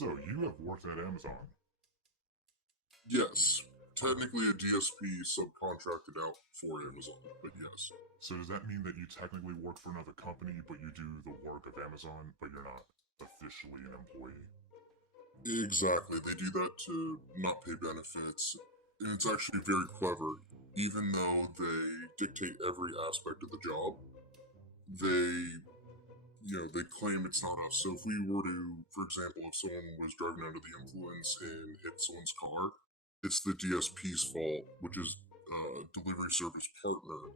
So, you have worked at Amazon. Yes, technically a DSP subcontracted out for Amazon, but yes. So, does that mean that you technically work for another company, but you do the work of Amazon, but you're not officially an employee? Exactly, they do that to not pay benefits, and it's actually very clever. Even though they dictate every aspect of the job, they claim it's not us. So if we were to, for example, if someone was driving under the influence and hit someone's car, it's the DSP's fault, which is delivery service partner,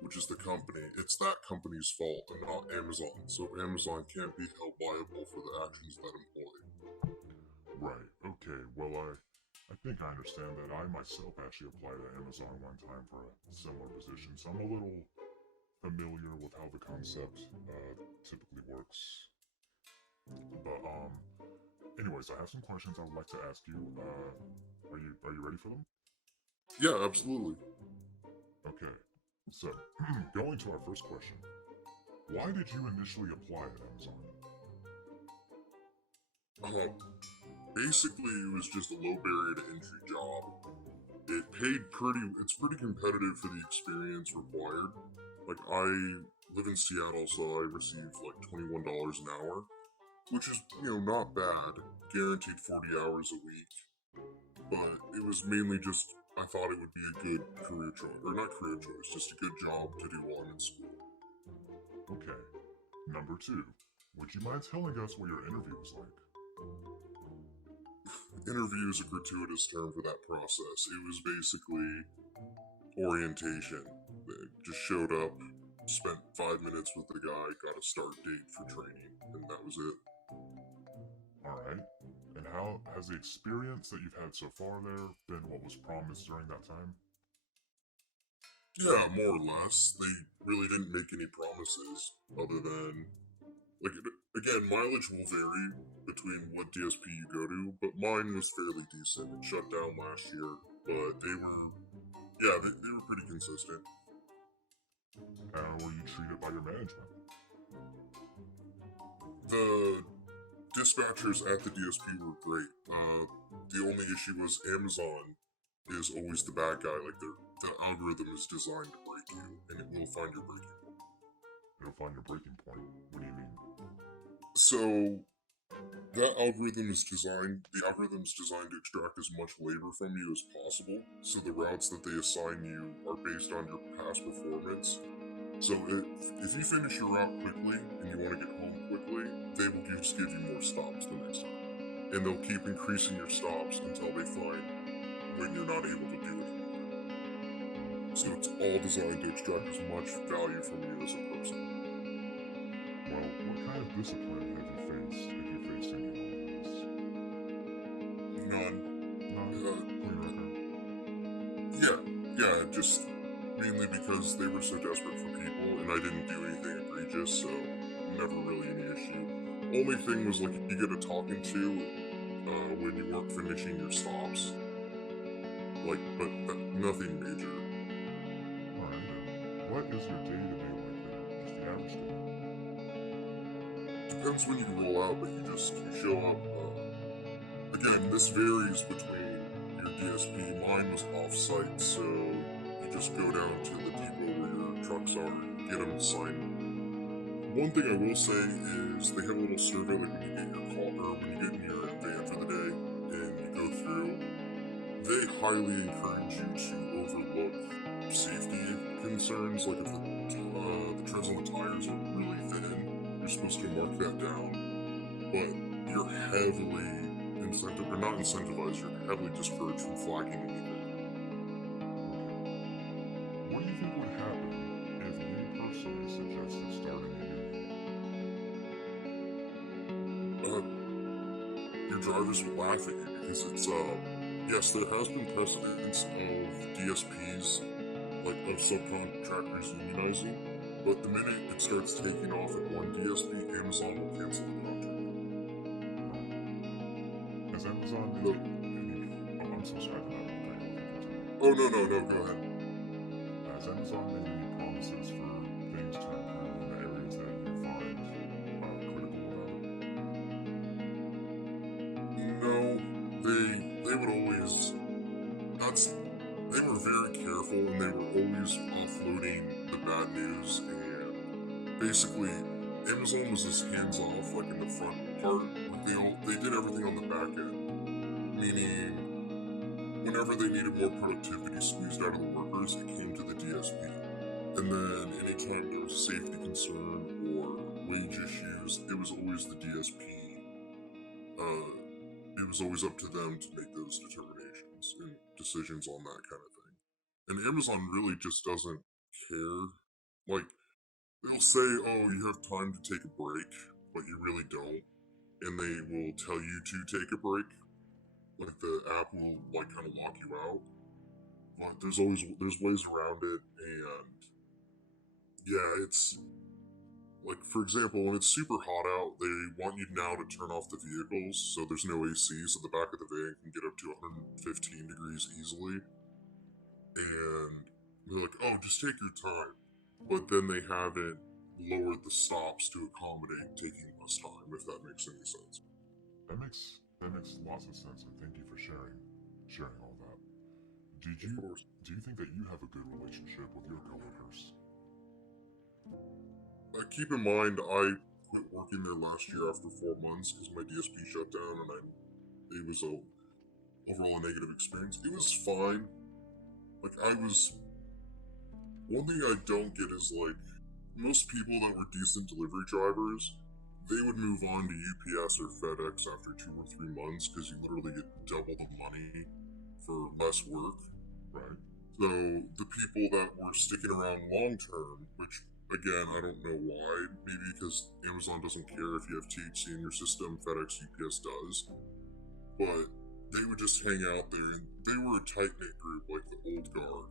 which is the company. It's that company's fault and not Amazon. So Amazon can't be held liable for the actions of that employee. Right, okay, well, I think I understand that. I myself actually applied to Amazon one time for a similar position, so I'm a little familiar with how the concept typically works. But, anyways, I have some questions I would like to ask you. Are you ready for them? Yeah, absolutely. Okay, so, going to our first question. Why did you initially apply at Amazon? Um, Basically, it was just a low barrier to entry job. It's pretty competitive for the experience required. Like, I live in Seattle, so I received like $21 an hour, which is, not bad. Guaranteed 40 hours a week. But it was mainly just, I thought it would be a good career choice, or not career choice, just a good job to do while I'm in school. Okay, number two. Would you mind telling us what your interview was like? Interview is a gratuitous term for that process. It was basically orientation. They just showed up, spent 5 minutes with the guy, got a start date for training, and that was it. Alright. And how has the experience that you've had so far there been what was promised during that time? Yeah, more or less. They really didn't make any promises other than, like, again, mileage will vary between what DSP you go to, but mine was fairly decent. It shut down last year, but they were pretty consistent. How were you treated by your management? The dispatchers at the DSP were great. The only issue was Amazon is always the bad guy. Like the algorithm is designed to break you, and it will find your breaking point. It'll find your breaking point. What do you mean? So the algorithm's designed to extract as much labor from you as possible. So the routes that they assign you are based on your past performance. So if you finish your route quickly and you want to get home quickly, they will just give you more stops the next time. And they'll keep increasing your stops until they find when you're not able to do it anymore. So it's all designed to extract as much value from you as a person. Well, what kind of discipline have you faced, if you faced any along those? None. None? Clean record? Yeah, just mainly because they were so desperate for people and I didn't do anything egregious, so never really any issue. Only thing was like if you get a talking to when you weren't finishing your stops, nothing major. Alright, and what is your day-to-day like there? Just the average day? Depends when you roll out, but you show up. Again, this varies between your DSP. Mine was off-site, so you just go down to the depot where your trucks are, get them signed. One thing I will say is they have a little survey like when you get your call or when you get in your van for the day and you go through. They highly encourage you to overlook safety concerns, like if the treads on the tires are really thin, you're supposed to mark that down. But you're heavily incentive or not incentivized, you're heavily discouraged from flagging anything. Okay. What do you think would happen if you personally suggested starting a union? Your drivers will laugh at you because it's yes, there has been precedence of DSPs like of subcontractors unionizing, but the minute it starts taking off at one DSP, Amazon will cancel the contract. Has Amazon made Look, any... Oh, I'm so sorry for that. I'll cut you off and continue. oh no, go ahead. Has Amazon made any promises for things to improve in the areas that you find critical about it? they would always that's they were very careful and they were always offloading the bad news, and basically Amazon was just hands off like in the front part. Like they did everything on the back end. Meaning whenever they needed more productivity squeezed out of the workers, it came to the DSP. And then anytime there was a safety concern or wage issues, it was always the DSP. It was always up to them to make those determinations and decisions on that kind of thing. And Amazon really just doesn't care. Like, they'll say, oh, you have time to take a break, but you really don't. And they will tell you to take a break. Like, the app will, like, kind of lock you out. But there's ways around it, and yeah, it's like, for example, when it's super hot out, they want you now to turn off the vehicles so there's no AC, so the back of the van can get up to 115 degrees easily. And they're like, oh, just take your time. But then they haven't lowered the stops to accommodate taking less time, if that makes any sense. That makes lots of sense, and thank you for sharing all that. Do you think that you have a good relationship with your coworkers? Keep in mind, I quit working there last year after 4 months because my DSP shut down, and it was overall a negative experience. It was fine. Like, one thing I don't get is, like, most people that were decent delivery drivers, they would move on to UPS or FedEx after 2 or 3 months because you literally get double the money for less work. Right. So the people that were sticking around long term, which again I don't know why, maybe because Amazon doesn't care if you have THC in your system, FedEx, UPS does, but they would just hang out there, and they were a tight knit group like the old guard.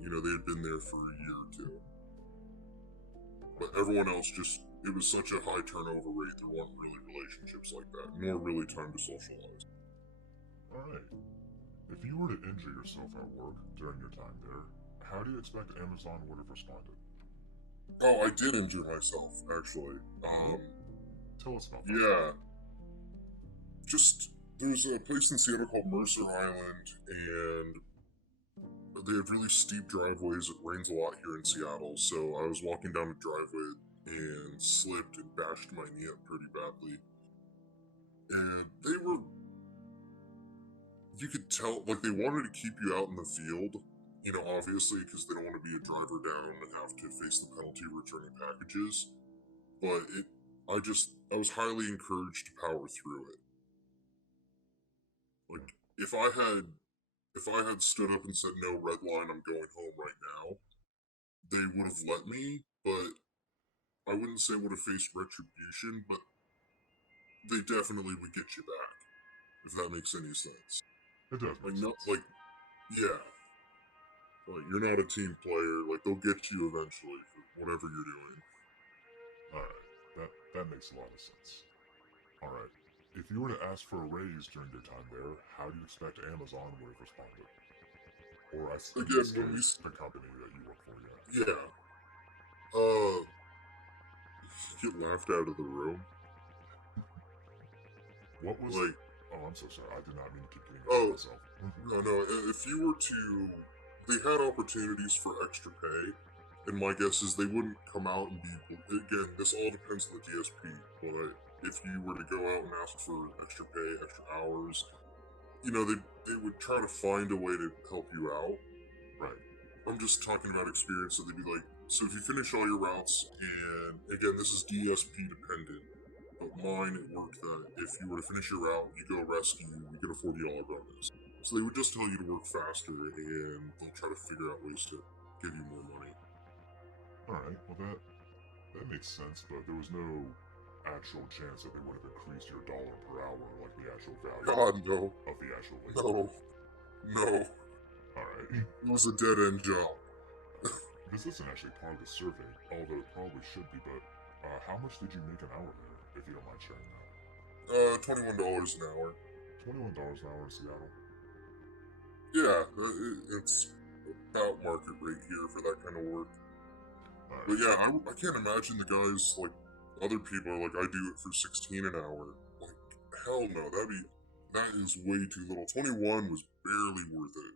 You know, they had been there for a year or two. But everyone else it was such a high turnover rate, there weren't really relationships like that, nor really time to socialize. Alright. If you were to injure yourself at work during your time there, how do you expect Amazon would have responded? Oh, I did injure myself, actually. Tell us about that. Yeah. There's a place in Seattle called Mercer Island, and they have really steep driveways. It rains a lot here in Seattle, so I was walking down a driveway and slipped and bashed my knee up pretty badly. And you could tell, like, they wanted to keep you out in the field, you know, obviously, because they don't want to be a driver down and have to face the penalty of returning packages. But I was highly encouraged to power through it. Like, if I had stood up and said, no, red line, I'm going home right now, they would have let me, but I wouldn't say would have faced retribution, but they definitely would get you back, if that makes any sense. It does make sense. Yeah. Like, you're not a team player, like, they'll get you eventually for whatever you're doing. Alright, that makes a lot of sense. Alright, if you were to ask for a raise during your time there, how do you expect Amazon would have responded? Or the company that you work for, yeah. Yeah. Get laughed out of the room. What was like? Oh, I'm so sorry. I did not mean to keep getting ahead of myself. No. If you were to, they had opportunities for extra pay, and my guess is they wouldn't come out and be. Again, this all depends on the DSP. But if you were to go out and ask for extra pay, extra hours, you know, they would try to find a way to help you out. Right. I'm just talking about experience, so they'd be like, so if you finish all your routes, and again, this is DSP dependent, but mine, it worked that if you were to finish your route, you go rescue, you get a $40 bonus. So they would just tell you to work faster, and they'll try to figure out ways to give you more money. Alright, well that makes sense, but there was no actual chance that they would have increased your dollar per hour, like the actual value no. of the actual labor. No. Alright. It was a dead-end job. This isn't actually part of the survey, although it probably should be, but how much did you make an hour there, if you don't mind sharing that? $21 an hour. $21 an hour in Seattle? Yeah, it's about market rate here for that kind of work. Right. But yeah, I can't imagine the guys, like, other people are like, I do it for $16 an hour. Like, hell no, that'd be That is way too little. 21 was barely worth it.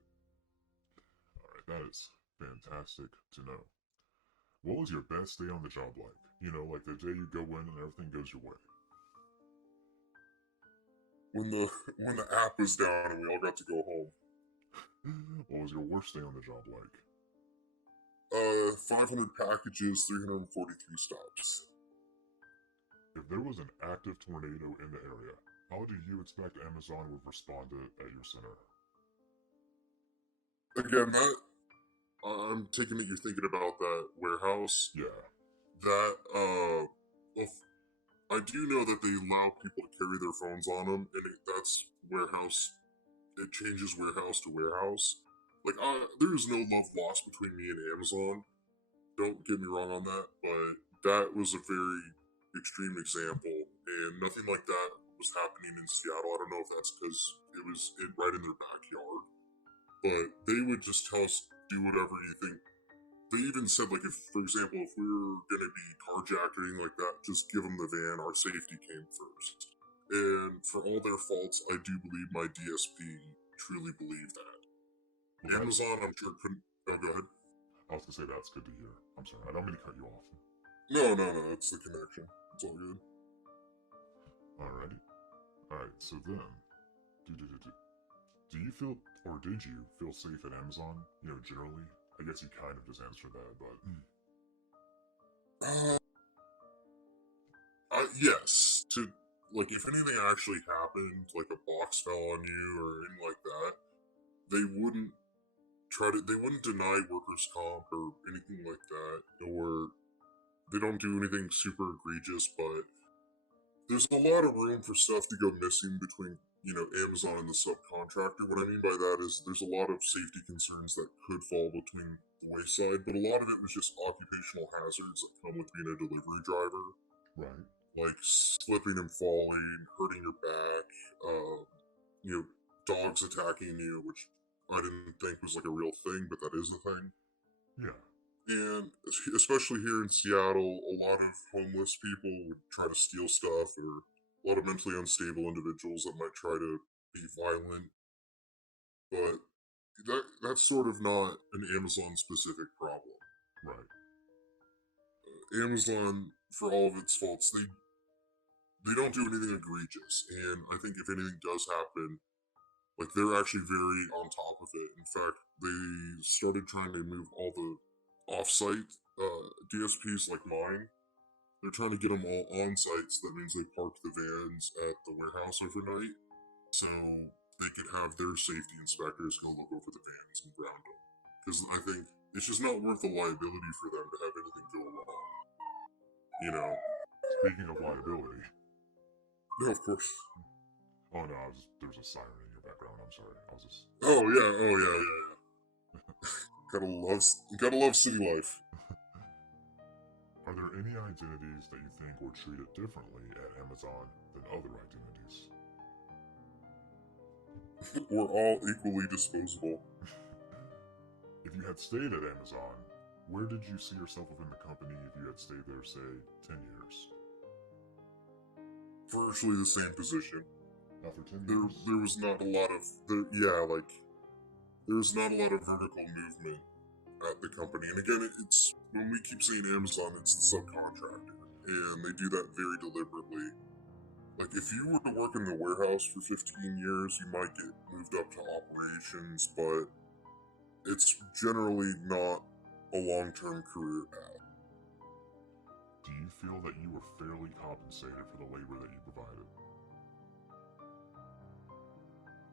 Alright, that is fantastic to know. What was your best day on the job like? You know, like the day you go in and everything goes your way. When the when the app was down and we all got to go home. What was your worst day on the job like? 500 packages, 343 stops. If there was an active tornado in the area, how do you expect Amazon would respond to it at your center? Again, that I'm taking it you're thinking about that warehouse. Yeah, Well, I do know that they allow people to carry their phones on them, and that's warehouse. It changes warehouse to warehouse. Like, there is no love lost between me and Amazon. Don't get me wrong on that, but that was a very extreme example, and nothing like that was happening in Seattle. I don't know if that's because it was right in their backyard, but they would just tell us do whatever you think. They even said, like, if, for example, if we were going to be carjacked or anything like that, just give them the van. Our safety came first. And for all their faults, I do believe my DSP truly believed that. well, Amazon, I'm sure, couldn't. Oh, go ahead. I was gonna say that's good to hear. I'm sorry, I don't mean to cut you off. No, it's the connection. It's all good. Alrighty. Alright, so then, do you feel, or did you feel safe at Amazon? You know, generally? I guess you kind of just answered that, but. Yes. To like, if anything actually happened, like a box fell on you or anything like that, they wouldn't they wouldn't deny workers' comp or anything like that, or they don't do anything super egregious, but there's a lot of room for stuff to go missing between, Amazon and the subcontractor. What I mean by that is there's a lot of safety concerns that could fall between the wayside, but a lot of it was just occupational hazards that come with being a delivery driver, Right. like slipping and falling, hurting your back, you know, dogs attacking you, which I didn't think was like a real thing, but that is a thing. Yeah. And especially here in Seattle, a lot of homeless people would try to steal stuff, or a lot of mentally unstable individuals that might try to be violent. But that's sort of not an Amazon specific problem. Right. Amazon, for all of its faults, they don't do anything egregious, and I think if anything does happen, like they're actually very on top of it. In fact, they started trying to move all the off-site DSPs like mine. They're trying to get them all on site, so that means they park the vans at the warehouse overnight, so they could have their safety inspectors go look over the vans and ground them. Because I think it's just not worth the liability for them to have anything go wrong. You know? Speaking of liability. No, of course. Oh no, there's a siren in your background. I'm sorry. I was just. Oh yeah. gotta love city life. Are there any identities that you think were treated differently at Amazon than other identities? We're all equally disposable. If you had stayed at Amazon, where did you see yourself within the company if you had stayed there, say, 10 years? Virtually the same position. After 10 years? There was not a lot of there was not a lot of vertical movement at the company. And again, it's when we keep saying Amazon, it's the subcontractor, and they do that very deliberately. Like, if you were to work in the warehouse for 15 years, you might get moved up to operations, but it's generally not a long-term career path. Do you feel that you were fairly compensated for the labor that you provided?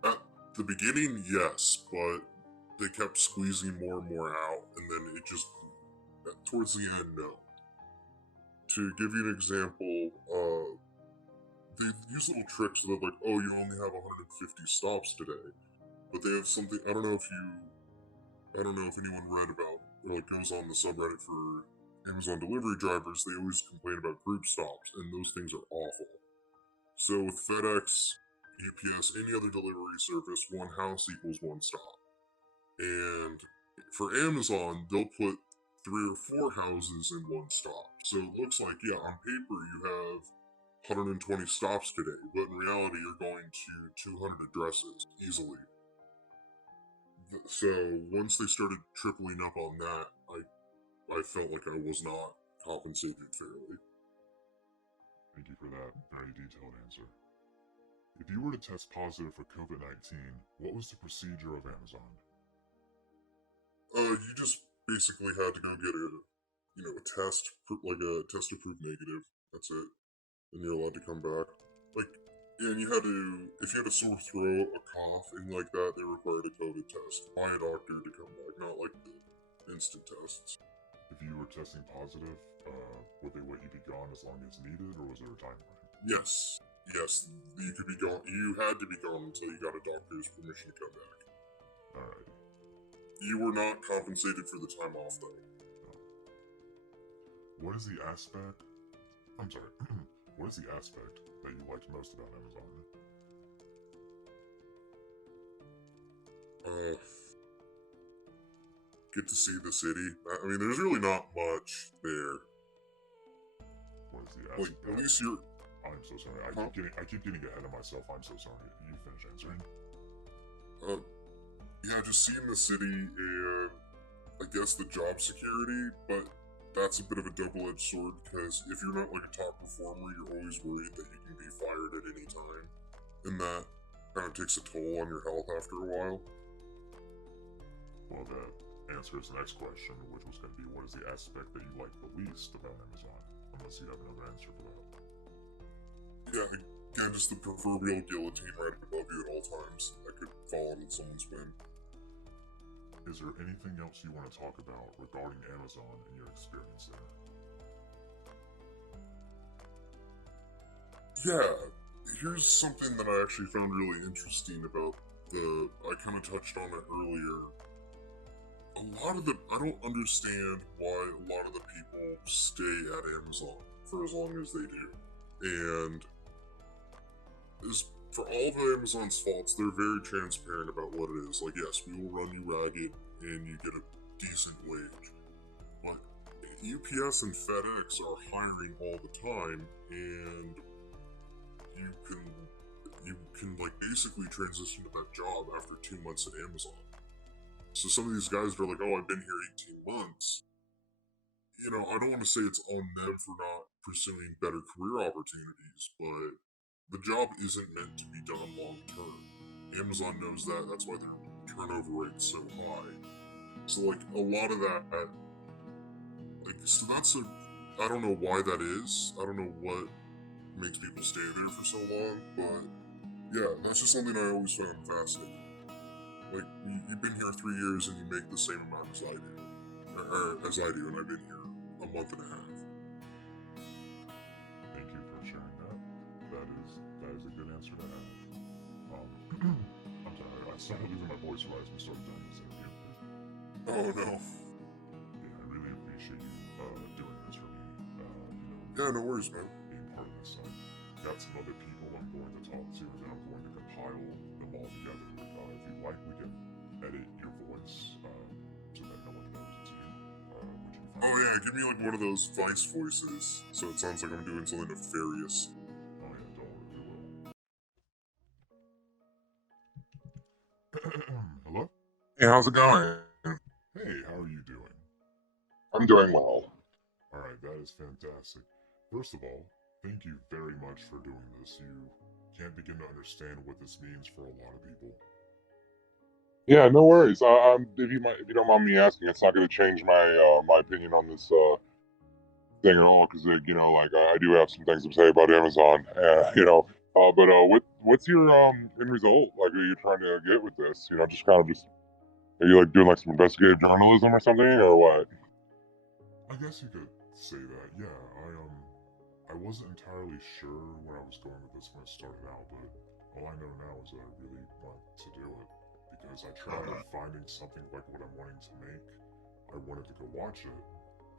At the beginning, yes, but they kept squeezing more and more out, and then it just, towards the end, no. To give you an example, they use little tricks that like, oh, you only have 150 stops today, but they have something. I don't know if anyone read about or like goes on the subreddit for Amazon delivery drivers. They always complain about group stops, and those things are awful. So with FedEx, UPS, any other delivery service, one house equals one stop. And for Amazon, they'll put 3 or 4 houses in one stop. So it looks like, yeah, on paper you have 120 stops today, but in reality, you're going to 200 addresses easily. So once they started tripling up on that, I felt like I was not compensated fairly. Thank you for that very detailed answer. If you were to test positive for COVID-19, what was the procedure of Amazon? You just basically had to go get a test, like a test to prove negative. That's it. And you're allowed to come back. Like, yeah, and if you had a sore throat, a cough, anything like that, they required a COVID test by a doctor to come back, not like the instant tests. If you were testing positive, would they let you be gone as long as needed, or was there a time frame? Yes, you could be gone. You had to be gone until you got a doctor's permission to come back. Alright. You were not compensated for the time off, though. What is the aspect? I'm sorry. What is the aspect that you liked most about Amazon? Get to see the city. I mean, there's really not much there. What is the Like, aspect? at least you're. I'm so sorry. I keep getting ahead of myself. I'm so sorry. You finish answering. Yeah, just seeing the city and I guess the job security, but that's a bit of a double-edged sword because if you're not like a top performer, you're always worried that you can be fired at any time, and that kind of takes a toll on your health after a while. Well, that answers the next question, which was going to be what is the aspect that you like the least about Amazon? Unless you have another answer for that. Yeah, again, just the proverbial guillotine right above you at all times that could fall on someone's whim. Is there anything else you want to talk about regarding Amazon and your experience there? Yeah, here's something that I actually found really interesting about I kind of touched on it earlier. I don't understand why a lot of the people stay at Amazon for as long as they do. And for all of Amazon's faults, they're very transparent about what it is. Like, yes, we will run you ragged and you get a decent wage. But UPS and FedEx are hiring all the time, and you can like basically transition to that job after 2 months at Amazon. So some of these guys are like, oh, I've been here 18 months. I don't want to say it's on them for not pursuing better career opportunities, but the job isn't meant to be done long term. Amazon knows that. That's why their turnover rate's so high. So like a lot of that, I don't know why that is. I don't know what makes people stay there for so long, but yeah, that's just something I always found fascinating. Like, you've been here 3 years and you make the same amount as I do. And I've been here a month and a half. Thank you for sharing that. That is a good answer to have. I'm sorry, I started losing my voice right as we started doing this interview. Oh no. Yeah, I really appreciate you doing this for me. Yeah, no worries, man. Being part of this. Got some other people I'm going to talk to, and I'm going to compile them all together. If you like, we can edit your voice so that no one knows it's you. Oh yeah, give me like one of those Vice voices, so it sounds like I'm doing something nefarious. Oh yeah, don't worry, we will. Hello? Hey, how's it going? Hey, how are you doing? I'm doing well. Alright, that is fantastic. First of all, thank you very much for doing this. You can't begin to understand what this means for a lot of people. Yeah, no worries. If you don't mind me asking, it's not going to change my opinion on this thing at all, because I do have some things to say about Amazon, what's your end result? Like, are you trying to get with this? Are you like doing like some investigative journalism or something, or what? I guess you could say that. Yeah, I wasn't entirely sure where I was going with this when it started out, but all I know now is that I really want to do it. Because I tried finding something like what I'm wanting to make. I wanted to go watch it,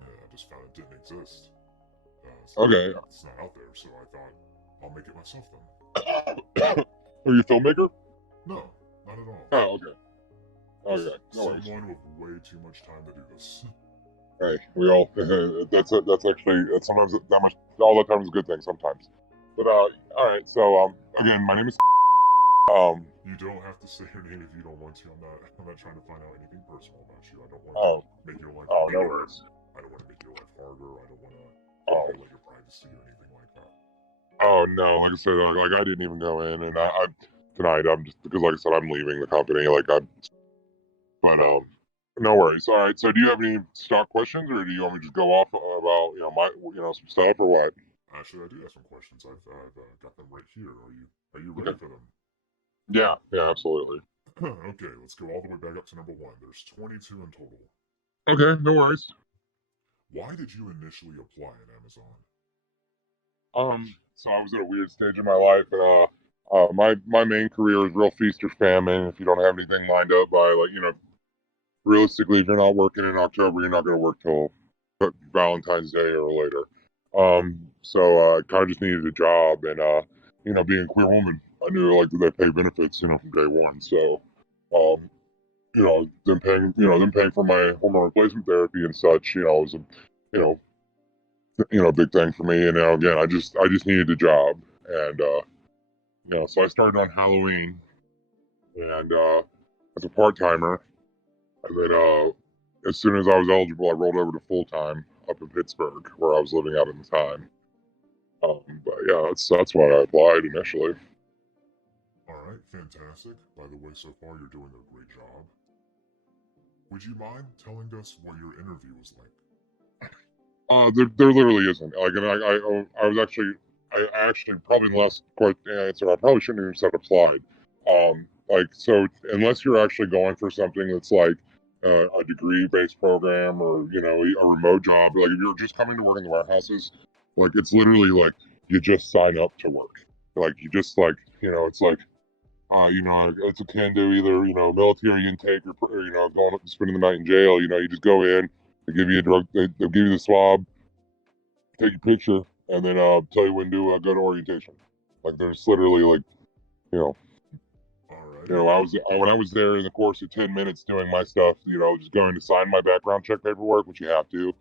and I just found it didn't exist. Okay. It's not out there, so I thought, I'll make it myself then. Are you a filmmaker? No, not at all. Oh, okay. Okay, no worries. Someone with way too much time to do this. Hey, we all. That's sometimes that much. All the time is a good thing sometimes. But all right. So again, my name is You don't have to say your name if you don't want to. I'm not trying to find out anything personal about you. I don't want Oh, to make your life. oh, no worries. I don't want to make your life harder. I don't want to Oh, violate your privacy or anything like that. oh no. Like I said, like I didn't even go in, and I tonight I'm just because like I said I'm leaving the company. But no worries. All right. So do you have any stock questions, or do you want me to just go off about my some stuff or what? Actually, I do have some questions. I've got them right here. Are you ready Okay. for them? Yeah. Yeah. Absolutely. Okay, let's go all the way back up to number 1. There's 22 in total. Okay. No worries. Why did you initially apply at Amazon? So I was at a weird stage in my life, and my main career is real feast or famine. If you don't have anything lined up by realistically, if you're not working in October, you're not going to work till Valentine's Day or later. So I kind of just needed a job, and being a queer woman, I knew like that they pay benefits, from day one. So, um, them paying for my hormone replacement therapy and such, was a, you know, big thing for me. And again, I just needed a job, and so I started on Halloween, and as a part timer, and then as soon as I was eligible, I rolled over to full time up in Pittsburgh, where I was living at the time. But yeah, that's why I applied initially. All right, fantastic. By the way, so far you're doing a great job. Would you mind telling us what your interview was like? There literally isn't. Like, and I was actually, I actually probably in the last answer, I probably shouldn't have even said applied. So unless you're actually going for something that's like a degree-based program or a remote job, like if you're just coming to work in the warehouses, like it's literally like you just sign up to work. Like you just it's like it's akin to either military intake or going up and spending the night in jail. You just go in, they give you a drug, they'll give you the swab, take your picture, and then tell you when to go to orientation. Like there's literally like you know All right. when I was there in the course of 10 minutes doing my stuff, just going to sign my background check paperwork, which you have to,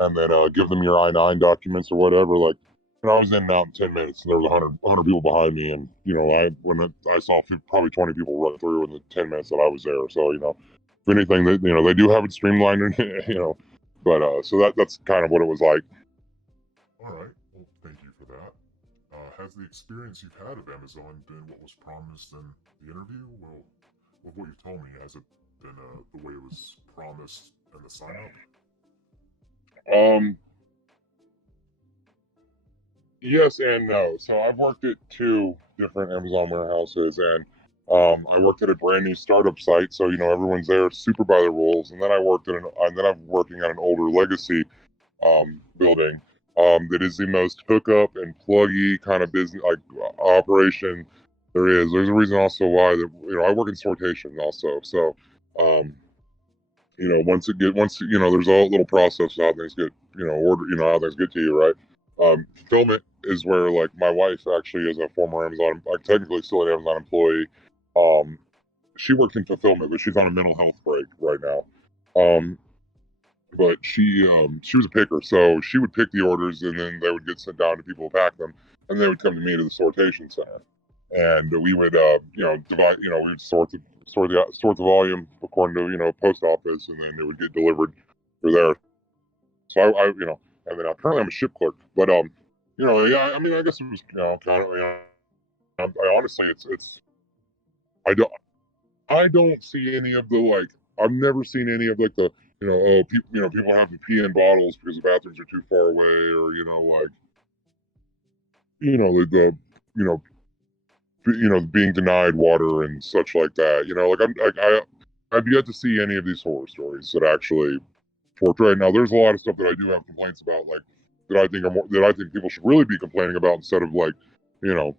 and then give them your I-9 documents or whatever. Like, I was in and out in 10 minutes, and there was 100 people behind me, and I saw probably 20 people run through in the 10 minutes that I was there. So if anything, they do have it streamlined, but so that's kind of what it was like. All right. Well, thank you for that. Has the experience you've had of Amazon been what was promised in the interview? Well, with what you've told me, has it been the way it was promised in the sign up? Um, Yes and no. So I've worked at two different Amazon warehouses, and I worked at a brand new startup site. So everyone's there super by the rules. And then I'm working on an older legacy building that is the most hookup and pluggy kind of business like operation there is. There's a reason also why that I work in sortation also. So once there's a little process of how things get order how things get to you, right? Fulfillment is where like my wife actually is a former Amazon, like technically still an Amazon employee. um she worked in fulfillment, but she's on a mental health break right now. But she was a picker, so she would pick the orders and then they would get sent down to people who pack them, and they would come to me to the sortation center, and we would divide, we would sort the volume according to post office, and then it would get delivered through there. So and then currently I'm a ship clerk, but yeah, I mean, I guess it was kind of I honestly it's I don't I don't see any of the like I've never seen any of like the people having pee in bottles because the bathrooms are too far away, or like the you know being denied water and such like that. Like I've yet to see any of these horror stories that actually portray. Now there's a lot of stuff that I do have complaints about, like that I think people should really be complaining about, instead of like you know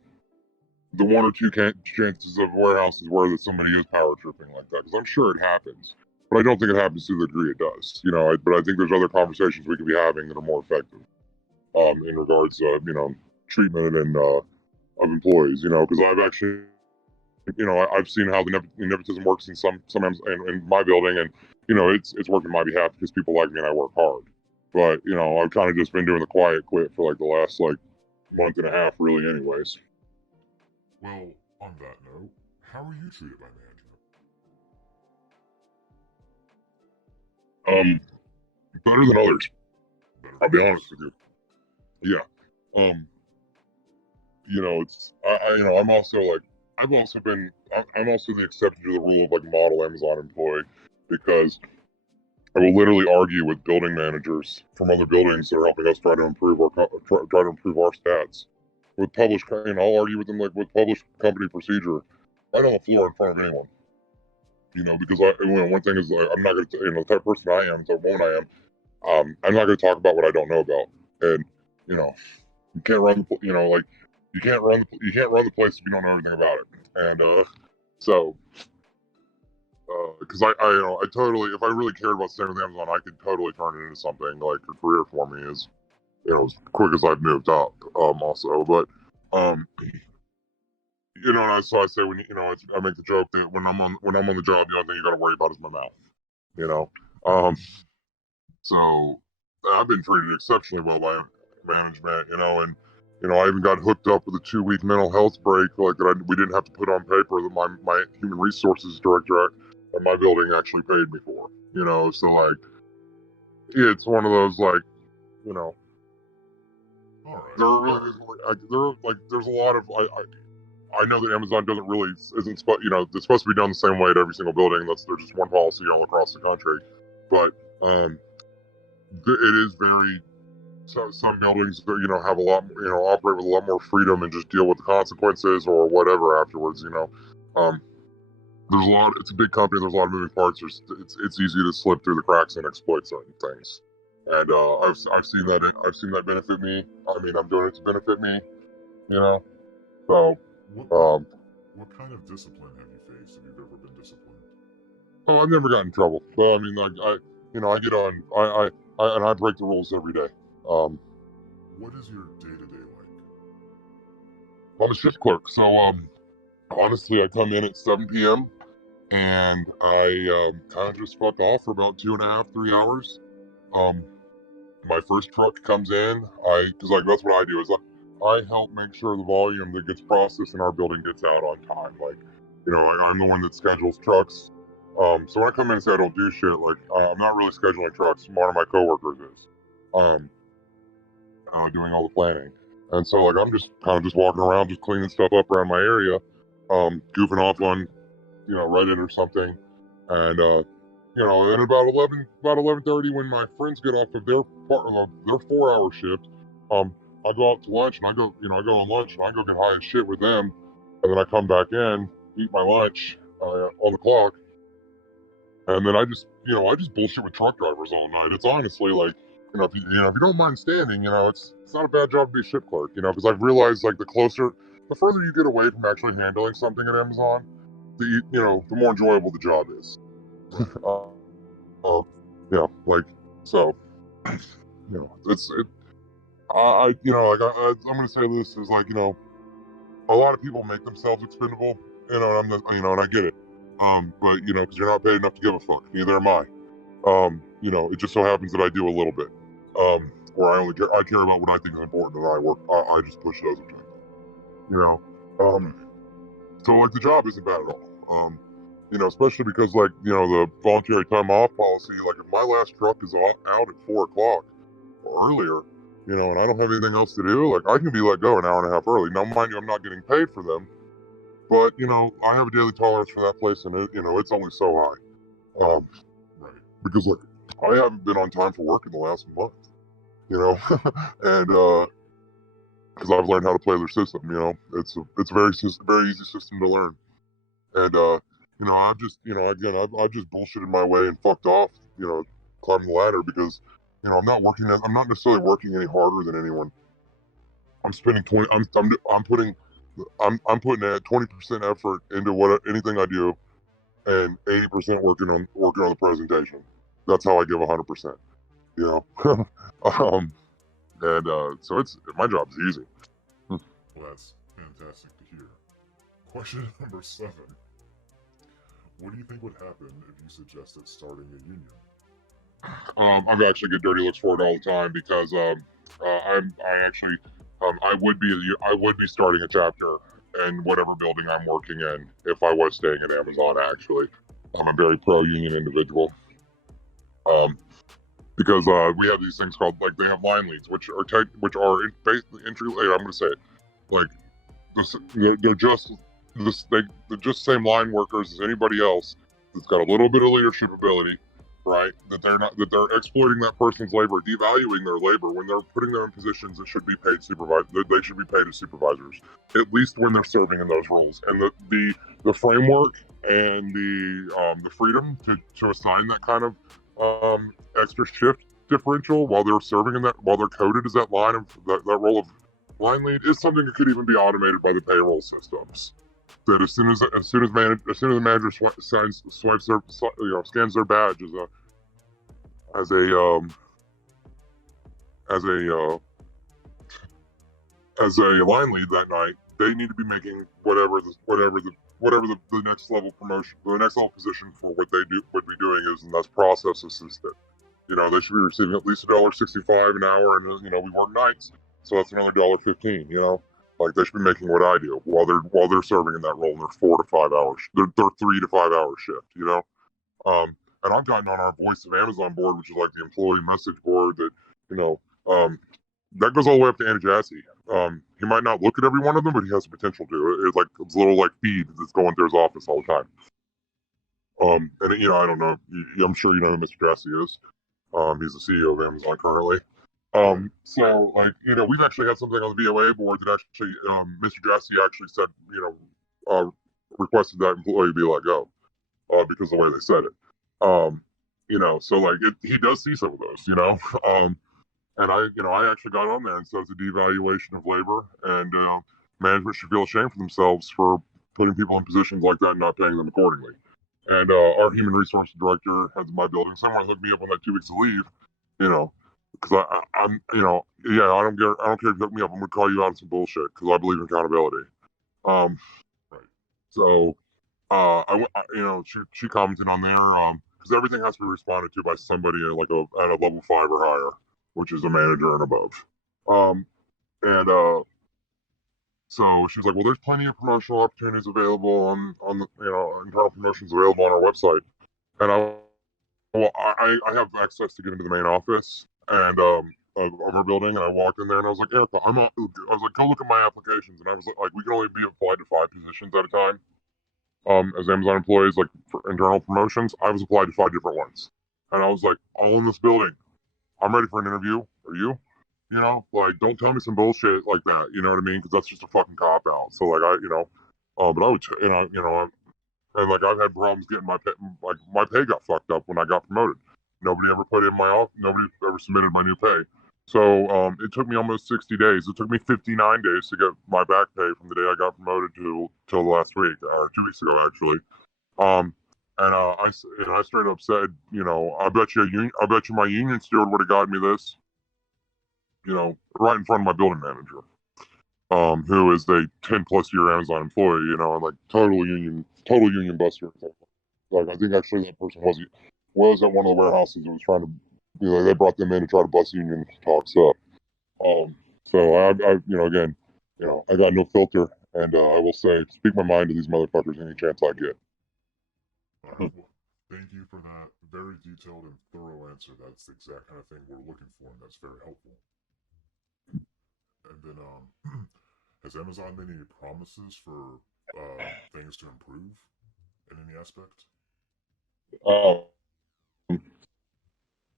the one or two chances of warehouses where that somebody is power tripping like that, because I'm sure it happens, but I don't think it happens to the degree it does. But I think there's other conversations we could be having that are more effective in regards to treatment and of employees. Because I've actually I've seen how the nepotism works in sometimes in my building, and it's working on my behalf because people like me and I work hard. But I've kind of just been doing the quiet quit for like the last like month and a half, really, anyways. Well, on that note, how are you treated by management? Better than others. Better I'll be than honest with you. Yeah. It's I'm also like I'm also the exception to the rule of like model Amazon employee, because I will literally argue with building managers from other buildings that are helping us try to improve our stats. With published, I'll argue with them like with published company procedure, right on the floor in front of anyone. Because one thing is like, I'm not going to, the type of person I am, the type of woman I am, I'm not going to talk about what I don't know about. And you can't run the, like you can't run the place if you don't know everything about it. And so because I totally, if I really cared about staying with Amazon, I could totally turn it into something like a career for me as as quick as I've moved up. Also, but so I say I make the joke that when I'm on the job, the only thing you got to worry about is my mouth. You know, um, so I've been treated exceptionally well by management. And I even got hooked up with a 2-week mental health break, like that we didn't have to put on paper that my human resources director at my building actually paid me for. So like it's one of those like All right. there really is there's a lot of I know that Amazon doesn't really isn't it's supposed to be done the same way at every single building. There's just one policy all across the country, but it is very some buildings that have a lot operate with a lot more freedom and just deal with the consequences or whatever afterwards. There's a lot. It's a big company. There's a lot of moving parts. It's easy to slip through the cracks and exploit certain things. And I've seen that benefit me. I mean, I'm doing it to benefit me. So What kind of discipline have you faced if you've ever been disciplined? oh, I've never gotten in trouble. But I mean, like I get on. And I break the rules every day. What is your day-to-day like? I'm a shift clerk, so honestly, I come in at 7 p.m. and I kind of just fuck off for about 2.5, 3 hours. My first truck comes in, because like that's what I do is I help make sure the volume that gets processed in our building gets out on time. Like, I'm the one that schedules trucks. So when I come in and say I don't do shit, like I'm not really scheduling trucks. One of my coworkers is, doing all the planning. And so like I'm just kind of just walking around, just cleaning stuff up around my area, goofing off on Reddit or something, and at about 11:30 when my friends get off of their 4-hour shift, I go out to lunch and I go on lunch and I go get high as shit with them, and then I come back in, eat my lunch on the clock, and then I just bullshit with truck drivers all night. It's honestly like if you don't mind standing, it's not a bad job to be a shift clerk, because I've realized like the further you get away from actually handling something at Amazon, the more enjoyable the job is. Like so, I'm gonna say this is like a lot of people make themselves expendable, and I get it, but because you're not paid enough to give a fuck, neither am I. It just so happens that I do a little bit, where I care about what I think is important, and I just push those objectives, so like the job isn't bad at all. Especially because like the voluntary time off policy. Like if my last truck is out at 4 o'clock or earlier, and I don't have anything else to do, like I can be let go an hour and a half early. Now, mind you, I'm not getting paid for them, but I have a daily tolerance for that place, and it's only so high. Right. Because like I haven't been on time for work in the last month, and because I've learned how to play their system. It's a very easy system to learn. And I've just again I've just bullshitted my way and fucked off, climbing the ladder because I'm not necessarily working any harder than anyone. I'm spending 20 I'm putting I'm putting 20% effort into anything I do, and 80% working on the presentation. That's how I give 100%. um so it's my job's easy. Well, that's fantastic to hear. Question number 7. What do you think would happen if you suggested starting a union? I've actually get dirty looks for it all the time because I actually I would be starting a chapter in whatever building I'm working in if I was staying at Amazon. Actually, I'm a very pro-union individual. Because we have these things called, like, they have line leads, which are basically entry. I'm going to say it, like, they're just they're just the same line workers as anybody else that's got a little bit of leadership ability, right? That they're exploiting that person's labor, devaluing their labor when they're putting them in positions that should be paid they should be paid as supervisors, at least when they're serving in those roles. And the framework and the freedom to assign that kind of extra shift differential while they're serving in that, while they're coded as that line of that role of line lead, is something that could even be automated by the payroll systems. That as soon as the manager scans their badge as a line lead that night, they need to be making whatever the next level promotion, the next level position for what they would be doing is, and that's process assistant. They should be receiving at least $1.65 an hour, and we work nights, so that's another $1.15. Like, they should be making what I do while they're serving in that role in their 4 to 5 hours, their 3 to 5 hour shift. And I've gotten on our Voice of Amazon board, which is like the employee message board that that goes all the way up to Andy Jassy. He might not look at every one of them, but he has the potential to. It's a little like feed that's going through his office all the time. And I don't know. I'm sure you know who Mr. Jassy is. He's the CEO of Amazon currently. So, like, we've actually had something on the VOA board that actually, Mr. Jassy actually said, requested that employee be let go, because of the way they said it. So like, he does see some of those, and I actually got on there and said it's a devaluation of labor, and management should feel ashamed for themselves for putting people in positions like that and not paying them accordingly. And our human resources director at my building, someone hooked me up on that 2 weeks of leave, because I'm, I don't care if you hook me up, I'm gonna call you out on some bullshit because I believe in accountability. Right. So, she commented on there, because everything has to be responded to by somebody at at a level 5 or higher, which is a manager and above. So she was like, well, there's plenty of promotional opportunities available on the, internal promotions available on our website. And I have access to get into the main office and of our building, and I walked in there and I was like, Erica, I was like, go look at my applications, and I was like, we can only be applied to 5 positions at a time. As Amazon employees, like for internal promotions, I was applied to 5 different ones, and I was like, all in this building. I'm ready for an interview. Are you? Like, don't tell me some bullshit like that. You know what I mean? Because that's just a fucking cop out. So like, but I would, and like, I've had problems getting my pay got fucked up when I got promoted. Nobody ever put in nobody ever submitted my new pay. So it took me almost 60 days. It took me 59 days to get my back pay from the day I got promoted till the last week, or 2 weeks ago actually. And I straight up said, I bet you my union steward would have gotten me this, right in front of my building manager, who is a 10+ year Amazon employee, and like total union buster. Like, I think actually that person was at one of the warehouses that was trying to, they brought them in to try to bust union talks up. So I again, I got no filter, and I will speak my mind to these motherfuckers any chance I get. Well, thank you for that very detailed and thorough answer. That's the exact kind of thing we're looking for, and that's very helpful. And then, has Amazon made any promises for things to improve in any aspect?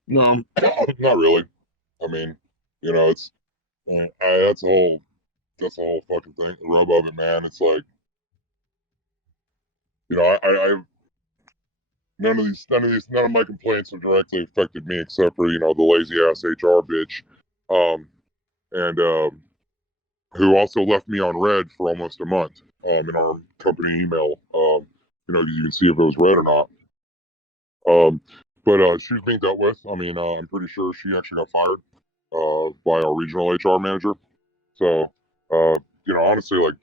No, not really. I mean, it's that's the whole fucking thing. The rub of it, man. It's like, I none of my complaints have directly affected me except for the lazy ass HR bitch, and who also left me on red for almost a month in our company email. You can see if it was red or not. But she was being dealt with. I mean, I'm pretty sure she actually got fired by our regional HR manager. So, honestly, like,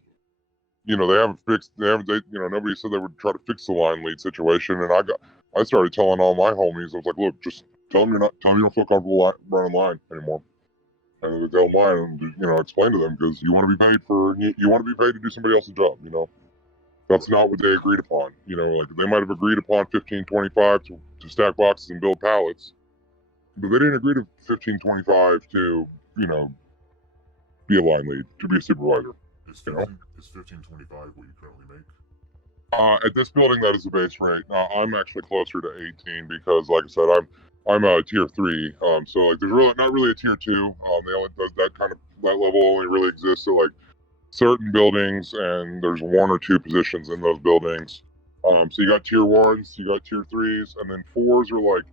they haven't fixed. Nobody said they would try to fix the line lead situation, and I started telling all my homies, I was like, look, just tell them you don't feel comfortable running line anymore. And they don't mind, explain to them because you want to be paid you want to be paid to do somebody else's job. That's not what they agreed upon. Like they might have agreed upon 15.25 to stack boxes and build pallets, but they didn't agree to 15.25 to be a line lead, to be a supervisor. Is 15.25 what you currently make? At this building, that is the base rate. I'm actually closer to 18 because, like I said, I'm a tier 3. So like, there's really not really a tier 2. They only that level only really exists at like certain buildings, and there's 1 or 2 positions in those buildings. So you got tier 1s, you got tier 3s, and then 4s are like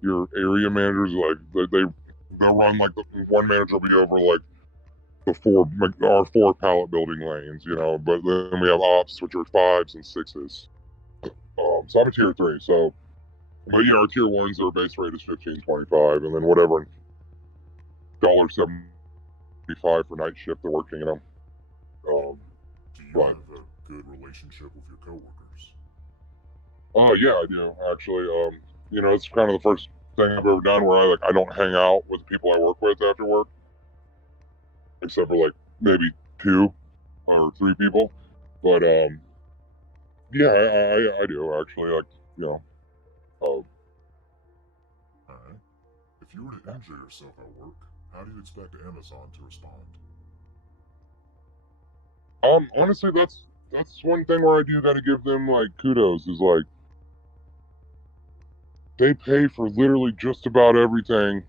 your area managers. Like they'll run like one manager will be over like our 4 pallet building lanes, but then we have ops, which are 5s and 6s. So I'm a tier 3, so, but our tier 1s, their base rate is 15.25, and then whatever $1.75 for night shift they're working, Do you have a good relationship with your coworkers? Yeah, I do, actually. It's kind of the first thing I've ever done where I don't hang out with the people I work with after work, except for like maybe 2 or 3 people. But yeah, I do actually. Alright. If you were to injure yourself at work, how do you expect Amazon to respond? Honestly, that's one thing where I do got to give them like kudos is like they pay for literally just about everything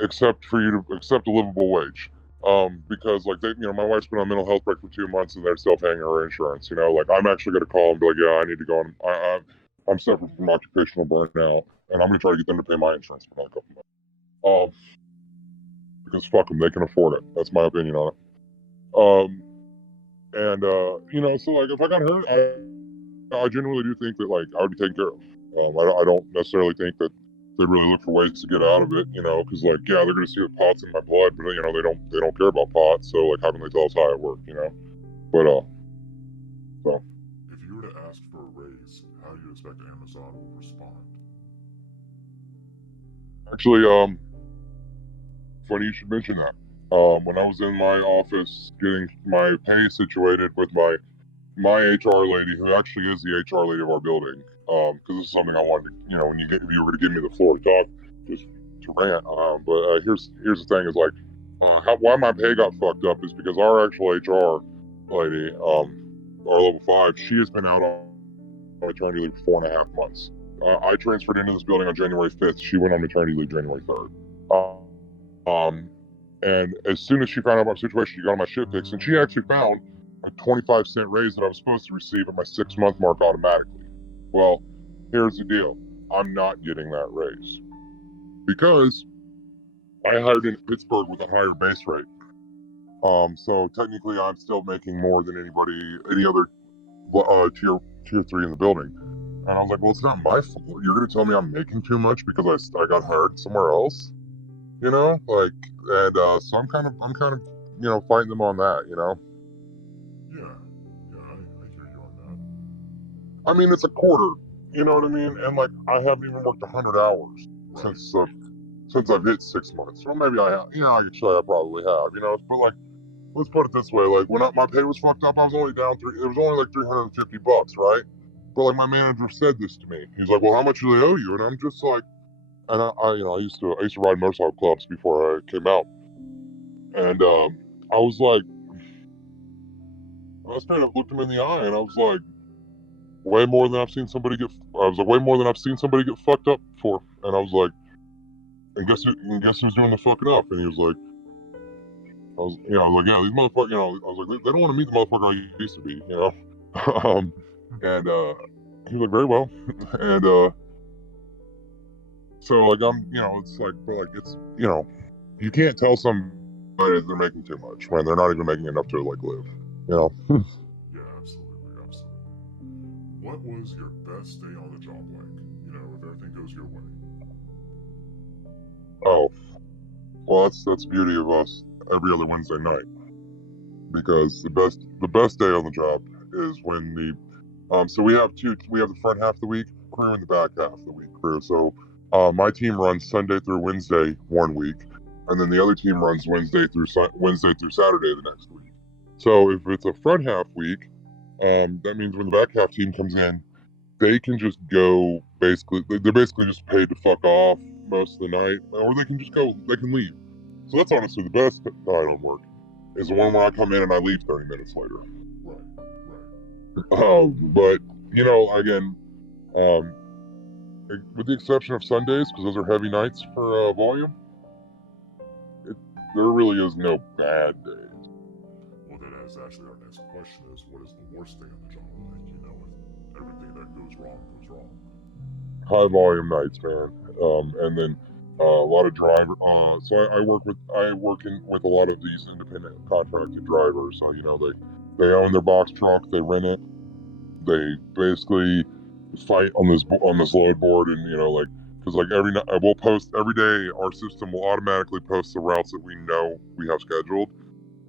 except for you to accept a livable wage. Because like my wife's been on mental health break for 2 months and they're still paying her insurance. Like I'm actually going to call and be like, yeah, I need to go on. I'm suffering from occupational burnout, and I'm going to try to get them to pay my insurance for another couple months. Because fuck them, they can afford it. That's my opinion on it. So like if I got hurt, I genuinely do think that like I would be taken care of. I don't necessarily think that they really look for ways to get out of it, because like yeah, they're gonna see the pots in my blood, but they don't care about pots, so like how can they tell us how it worked, But so. If you were to ask for a raise, how do you expect Amazon will respond? Actually, funny you should mention that. When I was in my office getting my pay situated with my HR lady, who actually is the HR lady of our building, because this is something I wanted to, when if you were to give me the floor to talk, just to rant. But here's the thing: is like, why my pay got fucked up is because our actual HR lady, our level 5, she has been out on maternity leave for 4.5 months. I transferred into this building on January 5th. She went on maternity leave January 3rd. And as soon as she found out my situation, she got on my shit fix, and she actually found a 25-cent raise that I was supposed to receive at my 6-month mark automatically. Well, here's the deal. I'm not getting that raise because I hired in Pittsburgh with a higher base rate. So technically I'm still making more than any other tier 3 in the building. And I was like, well, it's not my fault. You're going to tell me I'm making too much because I got hired somewhere else? So I'm kind of, fighting them on that, Yeah, I hear you on I mean, it's a quarter, you know what I mean? And like, I haven't even worked 100 hours that. since I've hit 6 months. Well, maybe I have, actually I probably have, but like, let's put it this way, like, when my pay was fucked up, I was only down it was only like $350, right? But like, my manager said this to me. He's like, well, how much do they owe you? And I'm just like, and I used to ride motorcycle clubs before I came out. And I was like, I straight up looked him in the eye and I was like, way more than I've seen somebody get fucked up for. And I was like, and guess who's doing the fucking up? And he was like, I was like, yeah, these motherfuckers, I was like, they don't want to meet the motherfucker I used to be, and he was like, very well. And so like it's like, but like it's you can't tell somebody they're making too much when they're not even making enough to like live, Yeah, absolutely. What was your best day on the job like? If everything goes your way. Oh, well, that's the beauty of us every other Wednesday night, because the best day on the job is when so we have the front half of the week crew and the back half of the week crew. So my team runs Sunday through Wednesday one week, and then the other team runs Wednesday through Saturday the next week. So if it's a front half week, that means when the back half team comes in, they can just go basically. They're basically just paid to fuck off most of the night, or they can just go. They can leave. So that's honestly the best night on work. Is the one where I come in and I leave 30 minutes later. Right. But again, with the exception of Sundays, because those are heavy nights for volume, there really is no bad days. Well, that is actually our next question: is what is the worst thing in the job? Like, everything that goes wrong goes wrong. High volume nights, man, and then a lot of driver. So I work with a lot of these independent contracted drivers. So they own their box truck, they rent it, they basically fight on this load board, and because we'll post every day. Our system will automatically post the routes that we know we have scheduled,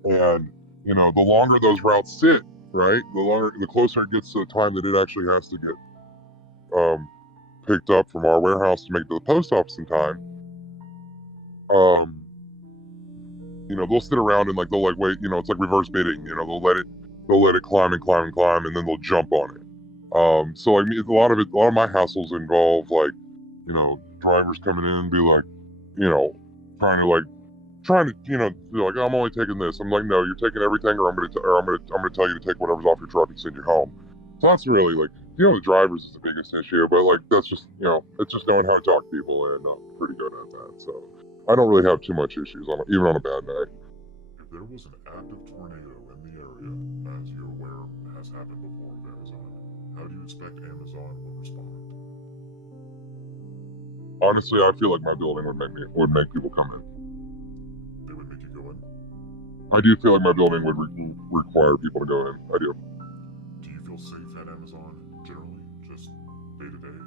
and the longer those routes sit, right, the closer it gets to the time that it actually has to get picked up from our warehouse to make it to the post office in time. They'll sit around and they'll wait. It's like reverse bidding. They'll let it climb and climb and climb, and then they'll jump on it. So a lot of my hassles involve drivers coming in and be like, trying to be like, I'm only taking this. I'm like, no, you're taking everything, or I'm gonna tell you to take whatever's off your truck and send you home. So that's really the drivers is the biggest issue, but that's just it's just knowing how to talk to people, and I'm pretty good at that. So I don't really have too much issues even on a bad night. If there was an active tornado in the area, as you're aware has happened before with Amazon, how do you expect Amazon would respond? Honestly, I feel like my building would make people come in. They would make you go in? I do feel like my building would require people to go in. I do. Do you feel safe at Amazon generally, just day to day?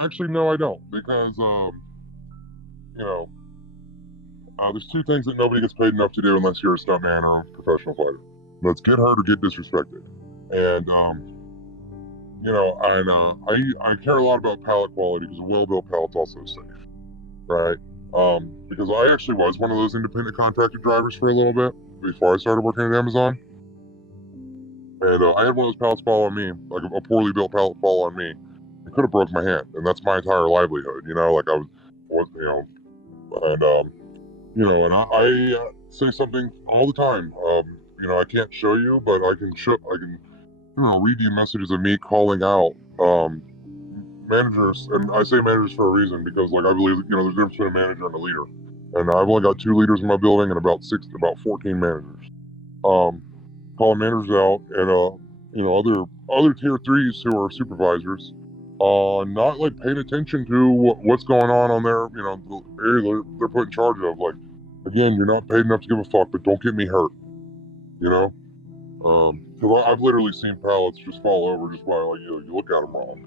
Actually, no, I don't, because there's two things that nobody gets paid enough to do unless you're a stuntman or a professional fighter. That's get hurt or get disrespected. And I care a lot about pallet quality because a well-built pallet's also safe, right? Because I actually was one of those independent contractor drivers for a little bit before I started working at Amazon. And I had one of those pallets fall on me, like a poorly built pallet fall on me. It could have broke my hand, and that's my entire livelihood. And I say something all the time. I can't show you, but I can read you messages of me calling out managers, and I say managers for a reason because I believe there's a difference between a manager and a leader, and I've only got 2 leaders in my building and about 14 managers. Calling managers out and other tier 3s who are supervisors, not paying attention to what's going on their the area they're put in charge of. Again, you're not paid enough to give a fuck, but don't get me hurt. Because I've literally seen pallets just fall over just by you look at them wrong.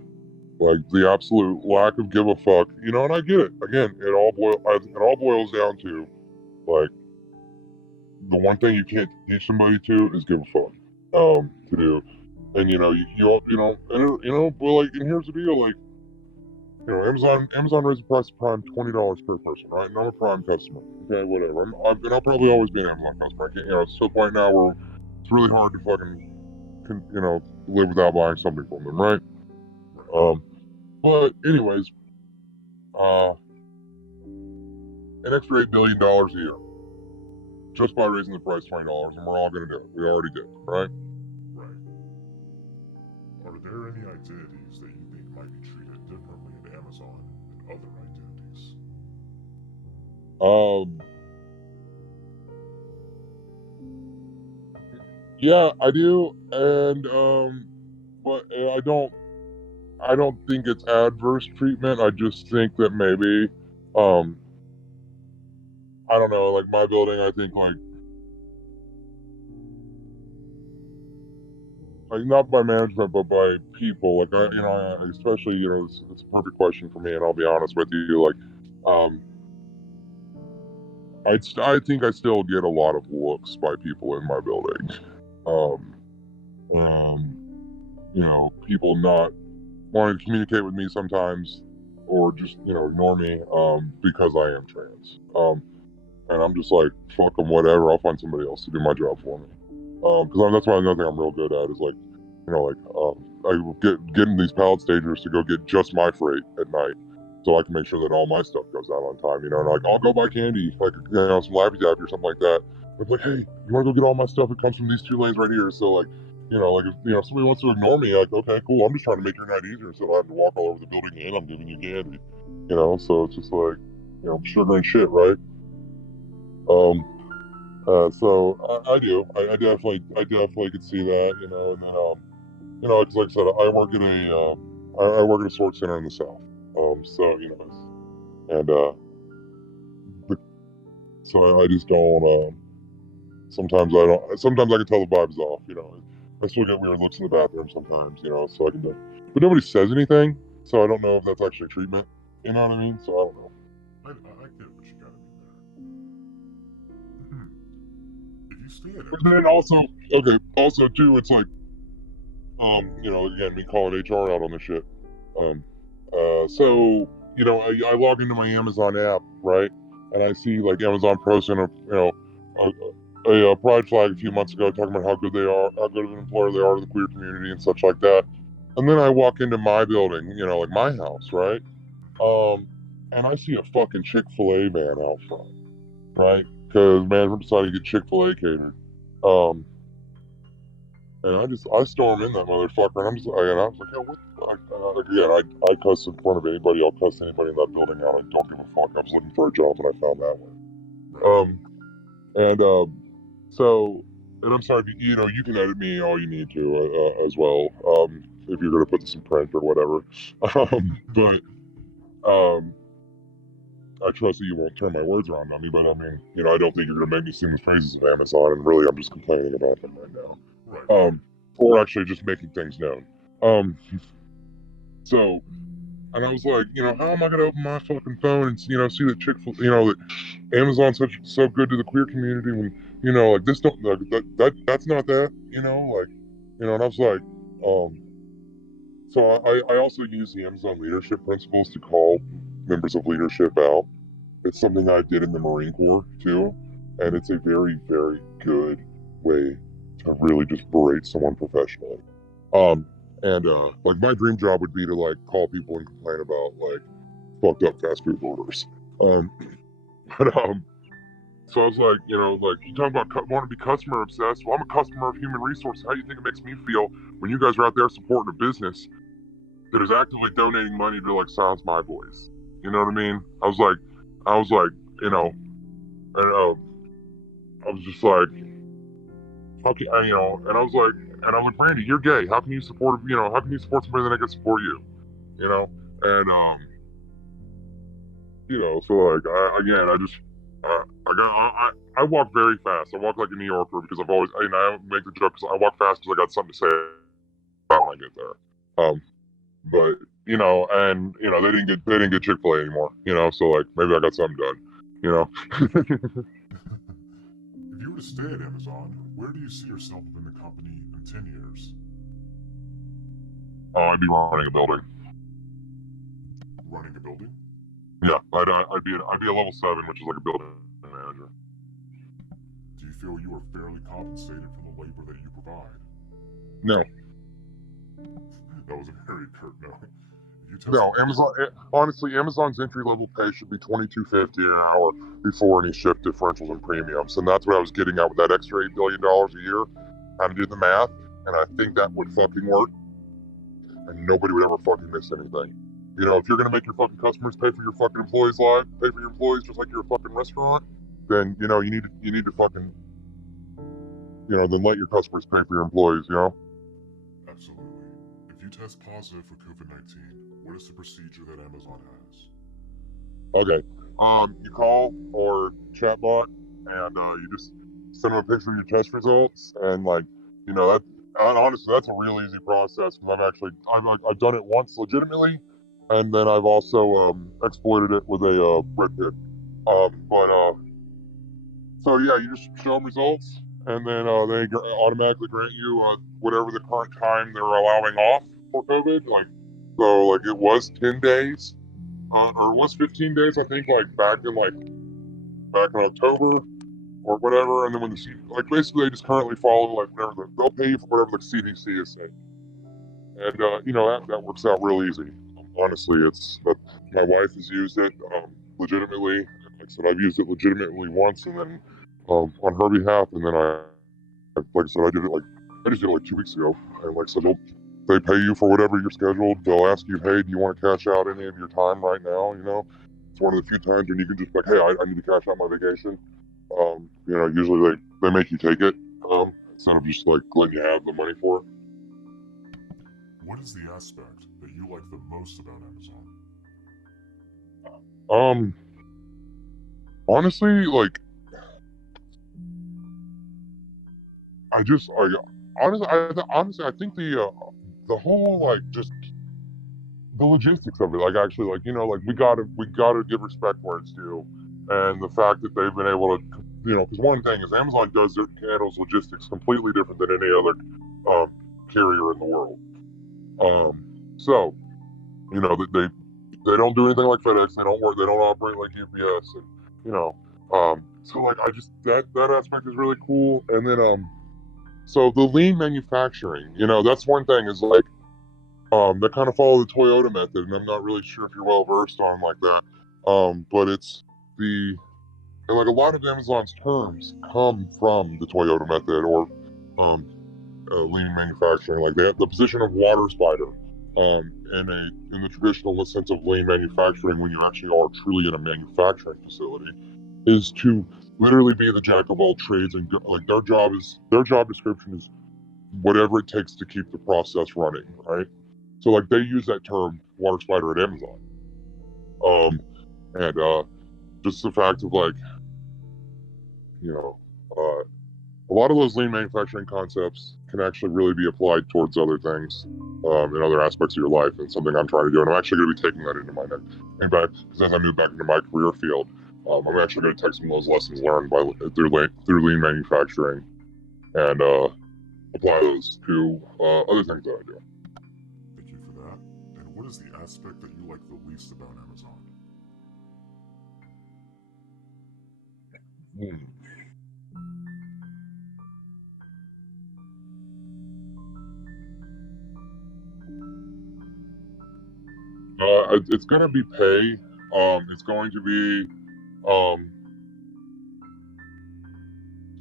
The absolute lack of give a fuck, and I get it. Again, it all boils down to the one thing you can't teach somebody to is give a fuck to do. And and here's the deal, Amazon raised the price of Prime $20 per person, right? And I'm a Prime customer. Okay, whatever. I'll probably always be an Amazon customer. I can't, it's to the point now where it's really hard to fucking live without buying something from them, right? But anyways, an extra $8 billion a year just by raising the price $20, and we're all gonna do it. We already did, right? Right. Are there any identities that you think might be treated differently at Amazon than other identities? Yeah, I do, and but I don't think it's adverse treatment. I just think that maybe, I don't know, my building, I think not by management, but by people. Especially, it's a perfect question for me, and I'll be honest with you. I think I still get a lot of looks by people in my building. People not wanting to communicate with me sometimes. or just ignore me because I am trans. And I'm just like, fuck them, whatever. I'll find somebody else to do my job for me. Because that's why another thing I'm real good at is like, I getting these pallet stagers to go get just my freight at night, so I can make sure that all my stuff goes out on time. And like I'll go buy candy, like some Laffy Taffy or something like that. But like, hey, you want to go get all my stuff? It comes from these 2 lanes right here. So like, if somebody wants to ignore me, like, okay, cool. I'm just trying to make your night easier, so I have to walk all over the building and I'm giving you candy. So it's just like, sugar and shit, right? So I do. I definitely could see that, and then because like I said, I work at I work at a sorts center in the south. So and but, so I just don't. Sometimes I don't. Sometimes I can tell the vibes off. I still get weird looks in the bathroom sometimes. So I can. But nobody says anything, so I don't know if that's actually treatment. You know what I mean? So I don't know. I get what you gotta mean there. If you stay at But Amazon, then also too, it's like, again, me calling HR out on this shit. So I log into my Amazon app, right, and I see like Amazon posting a pride flag a few months ago talking about how good they are, how good of an employer they are to the queer community and such like that. And then I walk into my building, like my house, right, and I see a fucking Chick-fil-A van out front, right, because management decided to get Chick-fil-A catered. And I storm in that motherfucker, and I was like, yo, what the fuck? Again, I cuss in front of anybody, I'll cuss anybody in that building out, I don't give a fuck. I was looking for a job and I found that one. And so, and I'm sorry, you can edit me all you need to as well, if you're gonna put this in print or whatever. But I trust that you won't turn my words around on me, but I mean, I don't think you're gonna make me sing the praises of Amazon, and really, I'm just complaining about them right now. right? Or actually just making things known. Um, so, and I was like, how am I gonna open my fucking phone and see that that Amazon's so good to the queer community when like this don't that's not that, and I was like, so I also use the Amazon leadership principles to call members of leadership out. It's something I did in the Marine Corps too, and it's a very, very good way to really just berate someone professionally. And like my dream job would be to like call people and complain about like fucked up fast food orders. Um, but so I was like, like you talking about want to be customer obsessed. Well, I'm a customer of human resources. How do you think it makes me feel when you guys are out there supporting a business that is actively donating money to like silence my voice? You know what I mean? I was like, and I was just like, how can and I was like, Randy, you're gay. How can you support how can you support somebody that can support you? And so like I just I walk very fast. I walk like a New Yorker because I make the joke because I walk fast because I got something to say about when I get there. But and they didn't get Chick-fil-A anymore. So like maybe I got something done. If you were to stay at Amazon, where do you see yourself in the company in 10 years? I'd be running a building. Running a building? Yeah, I'd be a level 7, which is like a building manager. Do you feel you are fairly compensated for the labor that you provide? No. That was a very curt no. No, honestly, Amazon's entry level pay should be $22.50 an hour before any shift differentials and premiums, and that's what I was getting at with that extra $8 billion a year. I did the math, and I think that would fucking work, and nobody would ever fucking miss anything. If you're gonna make your fucking customers pay for your fucking employees' lives, pay for your employees just like you're a fucking restaurant, then you need to fucking then let your customers pay for your employees. Absolutely. If you test positive for COVID-19, what is the procedure that Amazon has? Okay. You call or chatbot, and you just send them a picture of your test results, and like, that. And honestly, that's a real easy process because I've done it once legitimately, and then I've also exploited it with a red pit. So yeah, you just show them results, and then they automatically grant you whatever the current time they're allowing off for COVID. Like, so like it was 10 days. or it was 15 days, I think, like back in October or whatever. And then when the like basically they just currently follow like whatever they'll pay you for whatever the CDC is saying, and that works out real easy. Honestly, it's but my wife has used it legitimately. Like I said, I've used it legitimately once, and then on her behalf, and then like I said, I just did it like 2 weeks ago, and like I said, they pay you for whatever you're scheduled. They'll ask you, hey, do you want to cash out any of your time right now? It's one of the few times when you can just be like, hey, I need to cash out my vacation. Usually they make you take it instead of just like letting you have the money for it. What is the aspect that you like the most about Amazon? Honestly, like, honestly, I think the whole like just the logistics of it, like actually, like like we gotta give respect where it's due, and the fact that they've been able to, because one thing is Amazon handles logistics completely different than any other carrier in the world. So they don't do anything like FedEx. They don't operate like UPS, and so like I just that aspect is really cool. And then so the lean manufacturing, that's one thing is like they kind of follow the Toyota method, and I'm not really sure if you're well versed on like that. But it's and like a lot of Amazon's terms come from the Toyota method or lean manufacturing. Like the position of water spider in the traditional sense of lean manufacturing, when you actually are truly in a manufacturing facility, is to literally be the jack of all trades, and like their job description is whatever it takes to keep the process running, right? So like they use that term water spider at Amazon. And just the fact of like, a lot of those lean manufacturing concepts can actually really be applied towards other things in other aspects of your life, and something I'm trying to do. And I'm actually going to be taking that into my next, because as I move back into my career field, I'm actually going to take some of those lessons learned through lean manufacturing and apply those to other things that I do. Thank you for that. And what is the aspect that you like the least about Amazon? It's going to be pay. It's going to be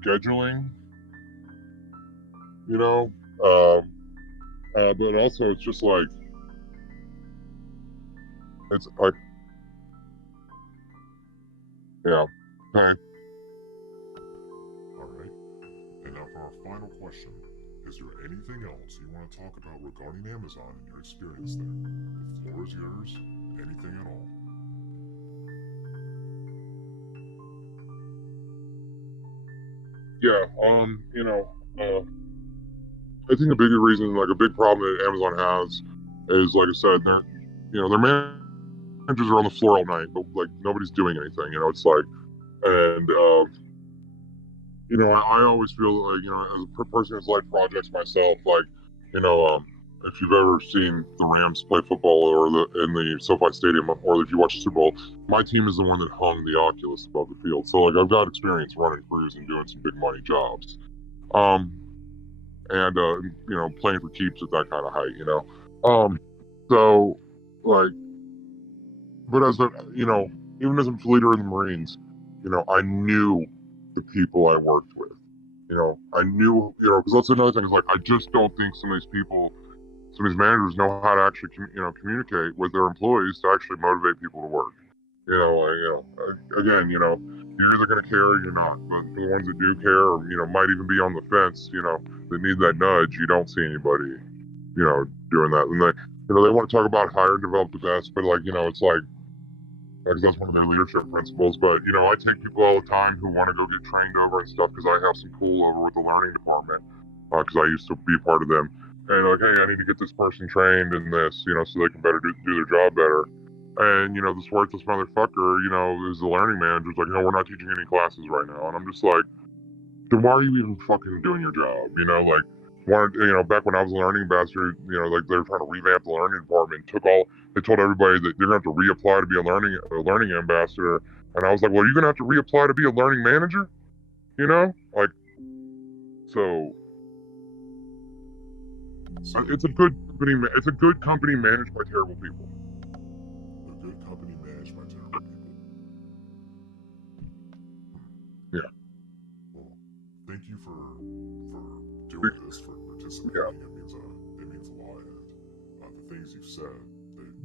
scheduling. But also it's just like it's like yeah. Okay. Alright. And now for our final question. Is there anything else you want to talk about regarding Amazon and your experience there? The floor is yours. Anything at all. Yeah, I think a bigger reason, like a big problem that Amazon has is, like I said, their managers are on the floor all night, but like nobody's doing anything. It's like, and I always feel like, as a person who's led projects myself, like, if you've ever seen the Rams play football or in the SoFi Stadium, or if you watch the Super Bowl, my team is the one that hung the Oculus above the field. So like I've got experience running crews and doing some big money jobs, and playing for keeps at that kind of height, so like, but as a even as a leader in the Marines, I knew the people I worked with. I knew, because that's another thing is like I just don't think some of these managers know how to actually communicate with their employees to actually motivate people to work. Again, you're either going to care or you're not. But for the ones that do care, or might even be on the fence, that need that nudge, you don't see anybody, doing that. And they want to talk about hire and develop the best, but like, it's like, because that's one of their leadership principles. But I take people all the time who want to go get trained over and stuff, because I have some pull over with the learning department, because I used to be part of them. And like, hey, I need to get this person trained in this, so they can better do their job better. And this worthless motherfucker, is the learning manager. It's like, we're not teaching any classes right now. And I'm just like, then why are you even fucking doing your job? Like, wanted, back when I was a learning ambassador, like they were trying to revamp the learning department. They told everybody that they're gonna have to reapply to be a learning ambassador, and I was like, well, are you gonna have to reapply to be a learning manager? Like, so So it's a good company. It's a good company managed by terrible people. a good company managed by terrible people. Yeah. Well, thank you for doing this, for participating. It means a lot, and the things you've said,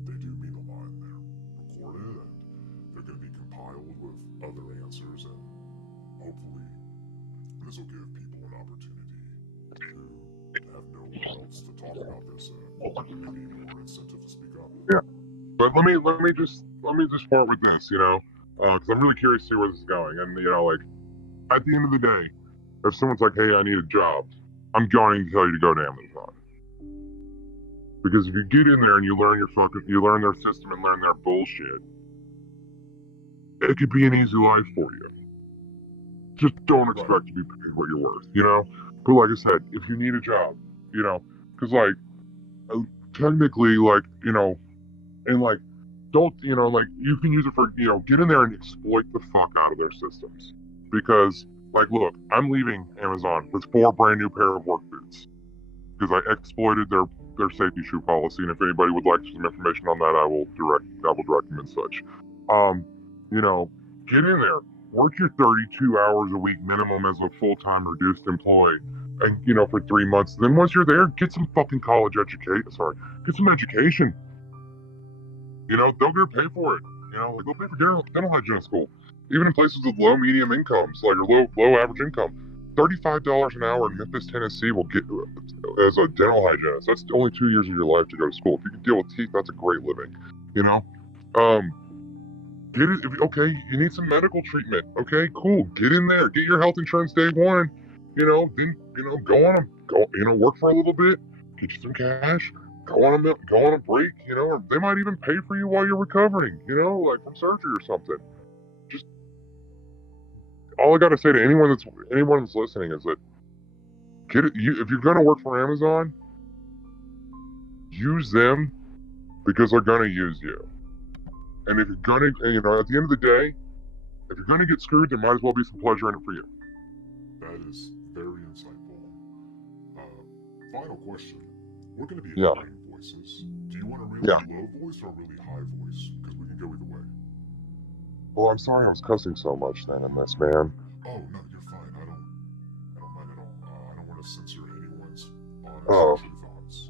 they do mean a lot, and they're recorded, and they're going to be compiled with other answers, and hopefully this will give people an opportunity to have no one else to talk about this, and maybe more incentive to speak up. Yeah. But let me just start with this, because I'm really curious to see where this is going, and like at the end of the day, if someone's like, "Hey, I need a job," I'm going to tell you to go to Amazon. Because if you get in there and you learn their system and learn their bullshit, it could be an easy life for you. Just don't expect to be paid what you're worth, But like I said, if you need a job, because technically, and don't, you can use it for, get in there and exploit the fuck out of their systems. Because, look, I'm leaving Amazon with 4 brand new pair of work boots because I exploited their safety shoe policy. And if anybody would like some information on that, I will direct them and such. Get in there, work your 32 hours a week minimum as a full-time reduced employee, and for 3 months. Then once you're there, get some fucking get some education. They're gonna pay for it. They'll pay for dental hygiene school, even in places with low medium incomes, or low average income. $35 an hour in Memphis, Tennessee will get as a dental hygienist. That's only 2 years of your life to go to school. If you can deal with teeth, that's a great living. Get it. Okay, you need some medical treatment. Okay, cool. Get in there. Get your health insurance day one. Then work for a little bit. Get you some cash. Go on a break. Or they might even pay for you while you're recovering. Like from surgery or something. Just all I gotta say to anyone that's listening is that if you're gonna work for Amazon, use them because they're gonna use you. And if you're gonna, at the end of the day, if you're gonna get screwed, there might as well be some pleasure in it for you. That is very insightful. Final question. We're going to be Yeah. editing voices. Do you want a really low voice or a really high voice? Because we can go either way. Well, I'm sorry I was cussing so much then in this, man. Oh, no, you're fine. I don't mind at all. I don't want to censor anyone's honest true thoughts.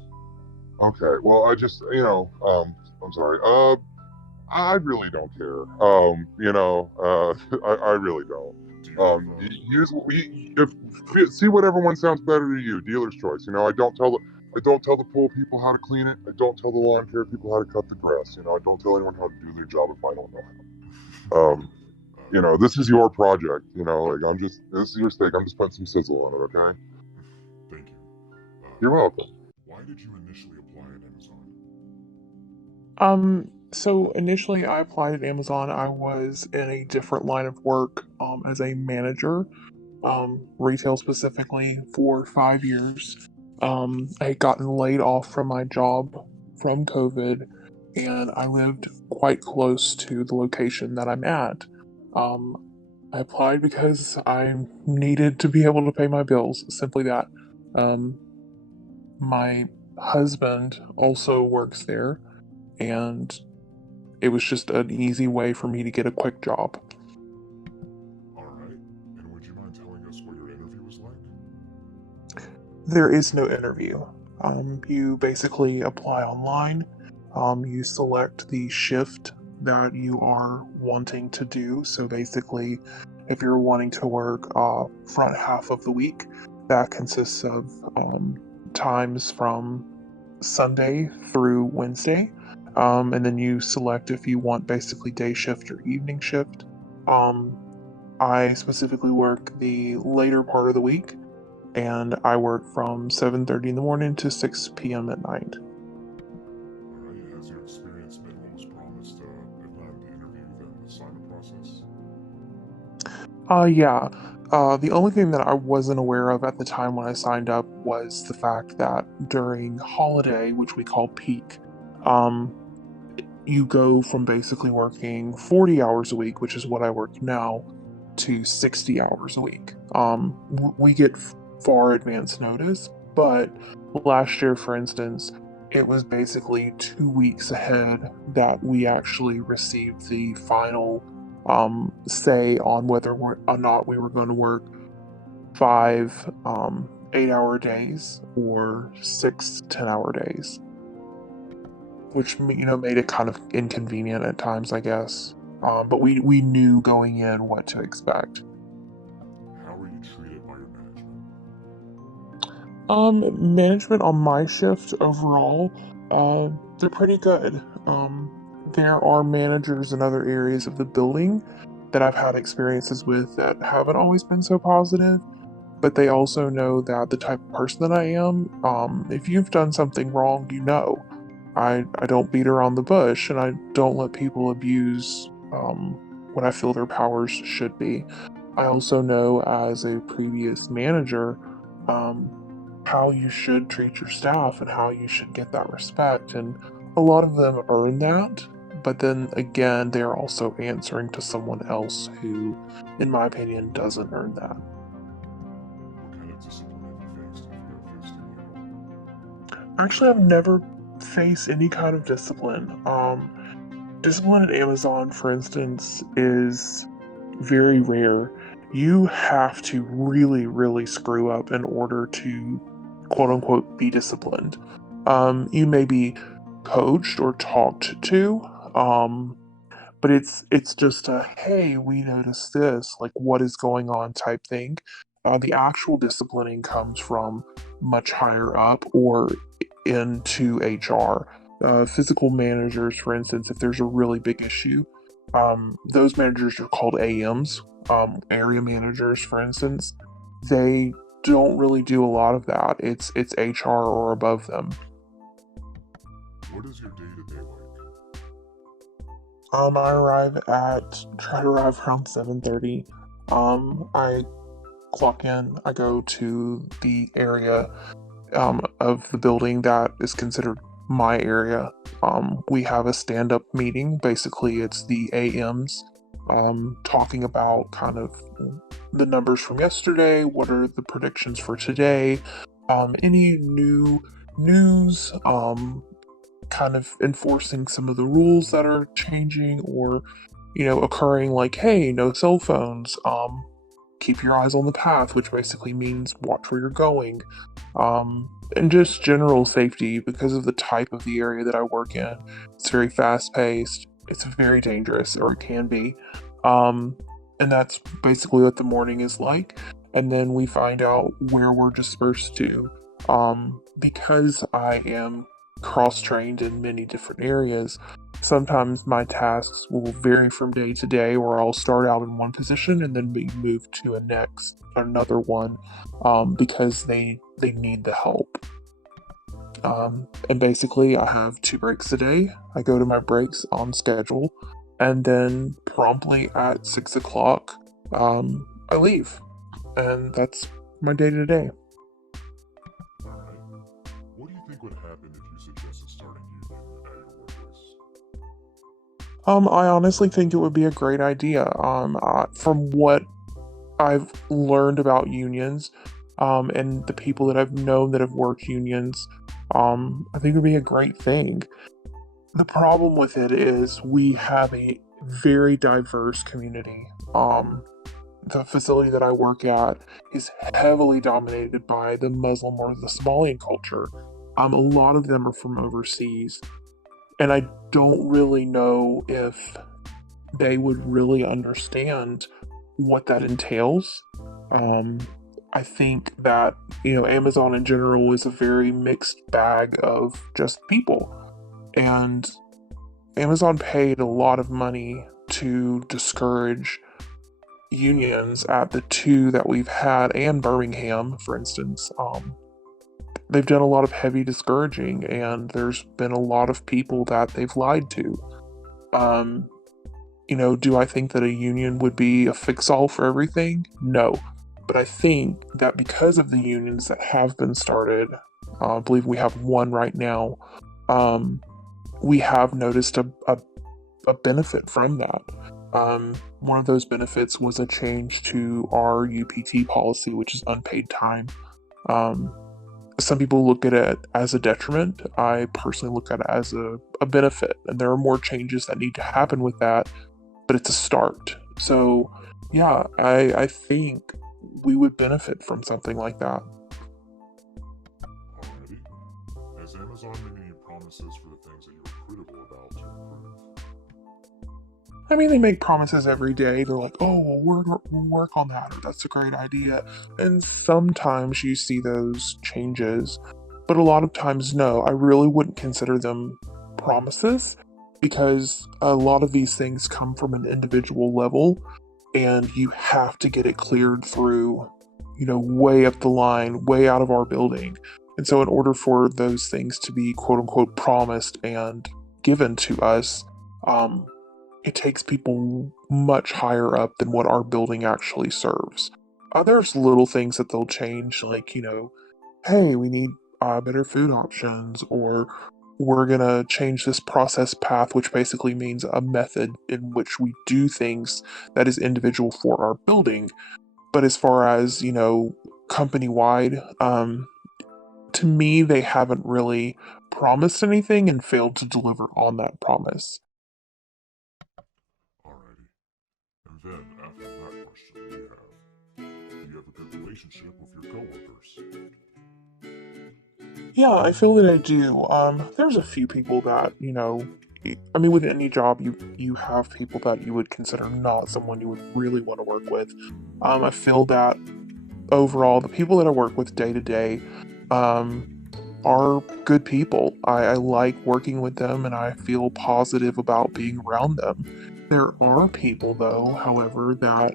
Okay, well, I just, I'm sorry. I really don't care. I really don't. See what everyone sounds better to you. Dealer's choice. I don't tell the pool people how to clean it. I don't tell the lawn care people how to cut the grass. I don't tell anyone how to do their job if I don't know how. This is your project. This is your steak. I'm just putting some sizzle on it. Okay. Thank you. You're welcome. Why did you initially apply at Amazon? So initially I applied at Amazon. I was in a different line of work, as a manager, retail specifically, for 5 years. I had gotten laid off from my job from COVID, and I lived quite close to the location that I'm at. I applied because I needed to be able to pay my bills, simply that. My husband also works there, and it was just an easy way for me to get a quick job. Alright, and would you mind telling us what your interview was like? There is no interview. You basically apply online. You select the shift that you are wanting to do. So basically, if you're wanting to work front half of the week, that consists of times from Sunday through Wednesday. And then you select if you want basically day shift or evening shift. I specifically work the later part of the week, and I work from 7:30 in the morning to 6 p.m. at night. Alright, has your experience been what was promised, if not the interview, then the assignment process? Yeah. The only thing that I wasn't aware of at the time when I signed up was the fact that during holiday, which we call peak, um, you go from basically working 40 hours a week, which is what I work now, to 60 hours a week. We get far advance notice, but last year, for instance, it was basically 2 weeks ahead that we actually received the final say on whether or not we were going to work 5 8-hour days or 6 10-hour days, which made it kind of inconvenient at times, I guess. But we knew going in what to expect. How are you treated by your management? Management on my shift overall, they're pretty good. There are managers in other areas of the building that I've had experiences with that haven't always been so positive, but they also know that the type of person that I am, if you've done something wrong, you know. I don't beat around the bush, and I don't let people abuse what I feel their powers should be. I also know as a previous manager um, how you should treat your staff and how you should get that respect, and a lot of them earn that. But then again, they're also answering to someone else who, in my opinion, doesn't earn that. What kind of discipline have you faced, if you have faced any at all? Actually, I've never faced any kind of discipline. Discipline at Amazon, for instance, is very rare. You have to really, really screw up in order to quote unquote be disciplined. You may be coached or talked to, but it's just a hey, we noticed this, like what is going on type thing. The actual disciplining comes from much higher up or into HR. Physical managers, for instance, if there's a really big issue, those managers are called AMs, area managers, for instance. They don't really do a lot of that. It's HR or above them. What is your day-to-day like? I try to arrive around 7:30. I clock in. I go to the area of the building that is considered my area. We have a stand-up meeting. Basically, it's the AMs talking about kind of the numbers from yesterday. What are the predictions for today? Any new news? Kind of enforcing some of the rules that are changing or occurring, like hey, no cell phones, keep your eyes on the path, which basically means watch where you're going, and just general safety because of the type of the area that I work in. It's very fast paced, it's very dangerous, or it can be. um, and that's basically what the morning is like, and then we find out where we're dispersed to. Because I am cross trained in many different areas, sometimes my tasks will vary from day to day, or I'll start out in one position and then be moved to another one, because they need the help. And basically, I have 2 breaks a day. I go to my breaks on schedule, and then promptly at 6 o'clock, I leave, and that's my day to day. Alright. What do you think would happen if you suggested starting union at your workplace? I honestly think it would be a great idea. From what I've learned about unions, and the people that I've known that have worked unions, I think it would be a great thing. The problem with it is we have a very diverse community. The facility that I work at is heavily dominated by the Muslim or the Somalian culture. A lot of them are from overseas, and I don't really know if they would really understand what that entails. Um, I think that, Amazon in general is a very mixed bag of just people. And Amazon paid a lot of money to discourage unions at the two that we've had, and Birmingham, for instance. They've done a lot of heavy discouraging, and there's been a lot of people that they've lied to. Um, do I think that a union would be a fix all for everything? No. But I think that because of the unions that have been started, I believe we have one right now, um, we have noticed a benefit from that. One of those benefits was a change to our UPT policy, which is unpaid time. Um, some people look at it as a detriment. I personally look at it as a benefit, and there are more changes that need to happen with that, but it's a start. So, yeah, I think we would benefit from something like that. Alrighty. Has Amazon made any promises for the things that you were critical about to improve? I mean, they make promises every day. They're like, "Oh, we'll work on that," or "That's a great idea." And sometimes you see those changes, but a lot of times, no. I really wouldn't consider them promises because a lot of these things come from an individual level, and you have to get it cleared through, way up the line, way out of our building. And so, in order for those things to be quote unquote promised and given to us, um, it takes people much higher up than what our building actually serves. There's little things that they'll change, like, hey, we need better food options, or we're going to change this process path, which basically means a method in which we do things that is individual for our building. But as far as, company wide, to me, they haven't really promised anything and failed to deliver on that promise. Alrighty. And then, after that question, we have, do you have a good relationship with your coworkers? Yeah, I feel that I do. There's a few people that, I mean, with any job, you have people that you would consider not someone you would really want to work with. I feel that overall, the people that I work with day to day, are good people. I like working with them, and I feel positive about being around them. There are people, though, however, that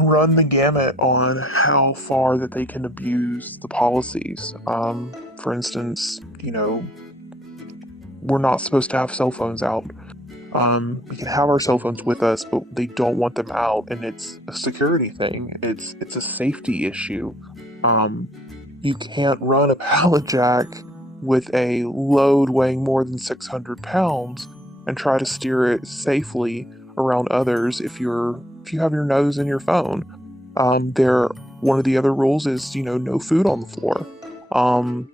run the gamut on how far that they can abuse the policies. For instance, we're not supposed to have cell phones out. We can have our cell phones with us, but they don't want them out, and it's a security thing. It's a safety issue. Um, you can't run a pallet jack with a load weighing more than 600 pounds and try to steer it safely around others if you have your nose in your phone. There One of the other rules is no food on the floor. Um,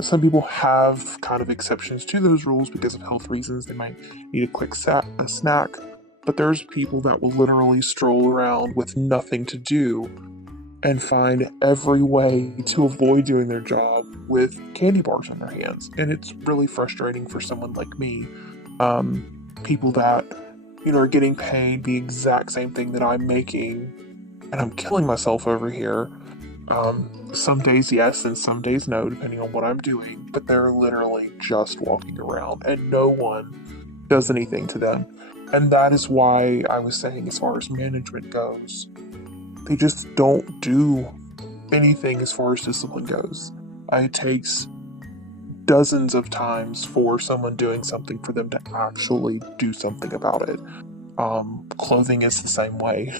some people have kind of exceptions to those rules because of health reasons. They might need a quick a snack, but there's people that will literally stroll around with nothing to do and find every way to avoid doing their job with candy bars in their hands. And it's really frustrating for someone like me. People that, are getting paid the exact same thing that I'm making, and I'm killing myself over here. Some days yes, and some days no, depending on what I'm doing, but they're literally just walking around, and no one does anything to them. And that is why I was saying, as far as management goes, they just don't do anything as far as discipline goes. It takes dozens of times for someone doing something for them to actually do something about it. Clothing is the same way.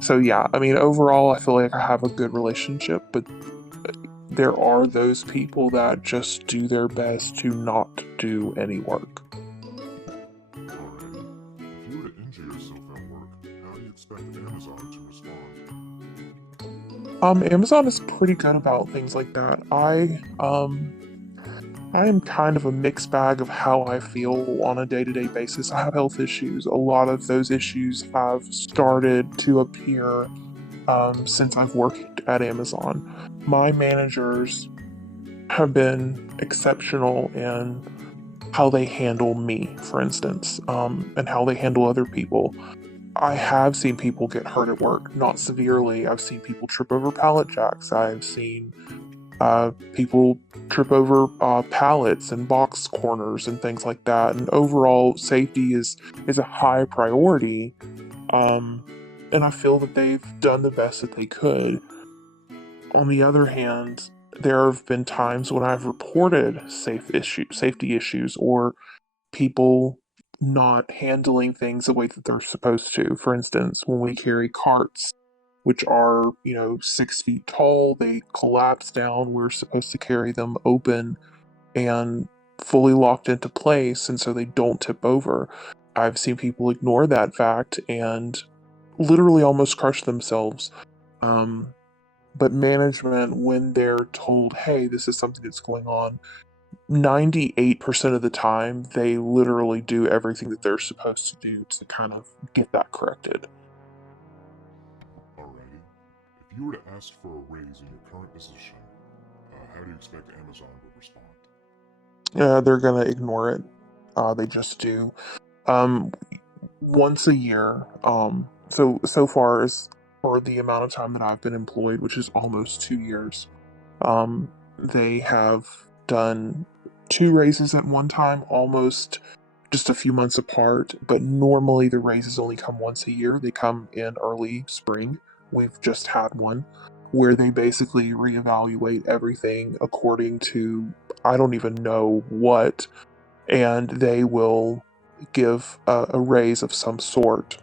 So, yeah, I mean, overall, I feel like I have a good relationship, but there are those people that just do their best to not do any work. Alrighty. If you were to injure yourself at work, how do you expect Amazon to respond? Amazon is pretty good about things like that. I am kind of a mixed bag of how I feel on a day-to-day basis. I have health issues. A lot of those issues have started to appear since I've worked at Amazon. My managers have been exceptional in how they handle me, for instance, and how they handle other people. I have seen people get hurt at work, not severely. I've seen people trip over pallet jacks. I've seen people trip over pallets and box corners and things like that. And overall, safety is a high priority. Um, and I feel that they've done the best that they could. On the other hand, there have been times when I've reported safety issues, or people not handling things the way that they're supposed to. For instance, when we carry carts which are, 6 feet tall. They collapse down. We're supposed to carry them open and fully locked into place, and so they don't tip over. I've seen people ignore that fact and literally almost crush themselves. Um, but management, when they're told, hey, this is something that's going on, 98% of the time, they literally do everything that they're supposed to do to kind of get that corrected. Alrighty. If you were to ask for a raise in your current position, how do you expect Amazon would respond? They're gonna ignore it. They just do. Um, Once a year. So far as for the amount of time that I've been employed, which is almost 2 years, they have done two raises at one time, almost just a few months apart. But normally the raises only come once a year. They come in early spring. We've just had one where they basically reevaluate everything according to I don't even know what, and they will give a raise of some sort.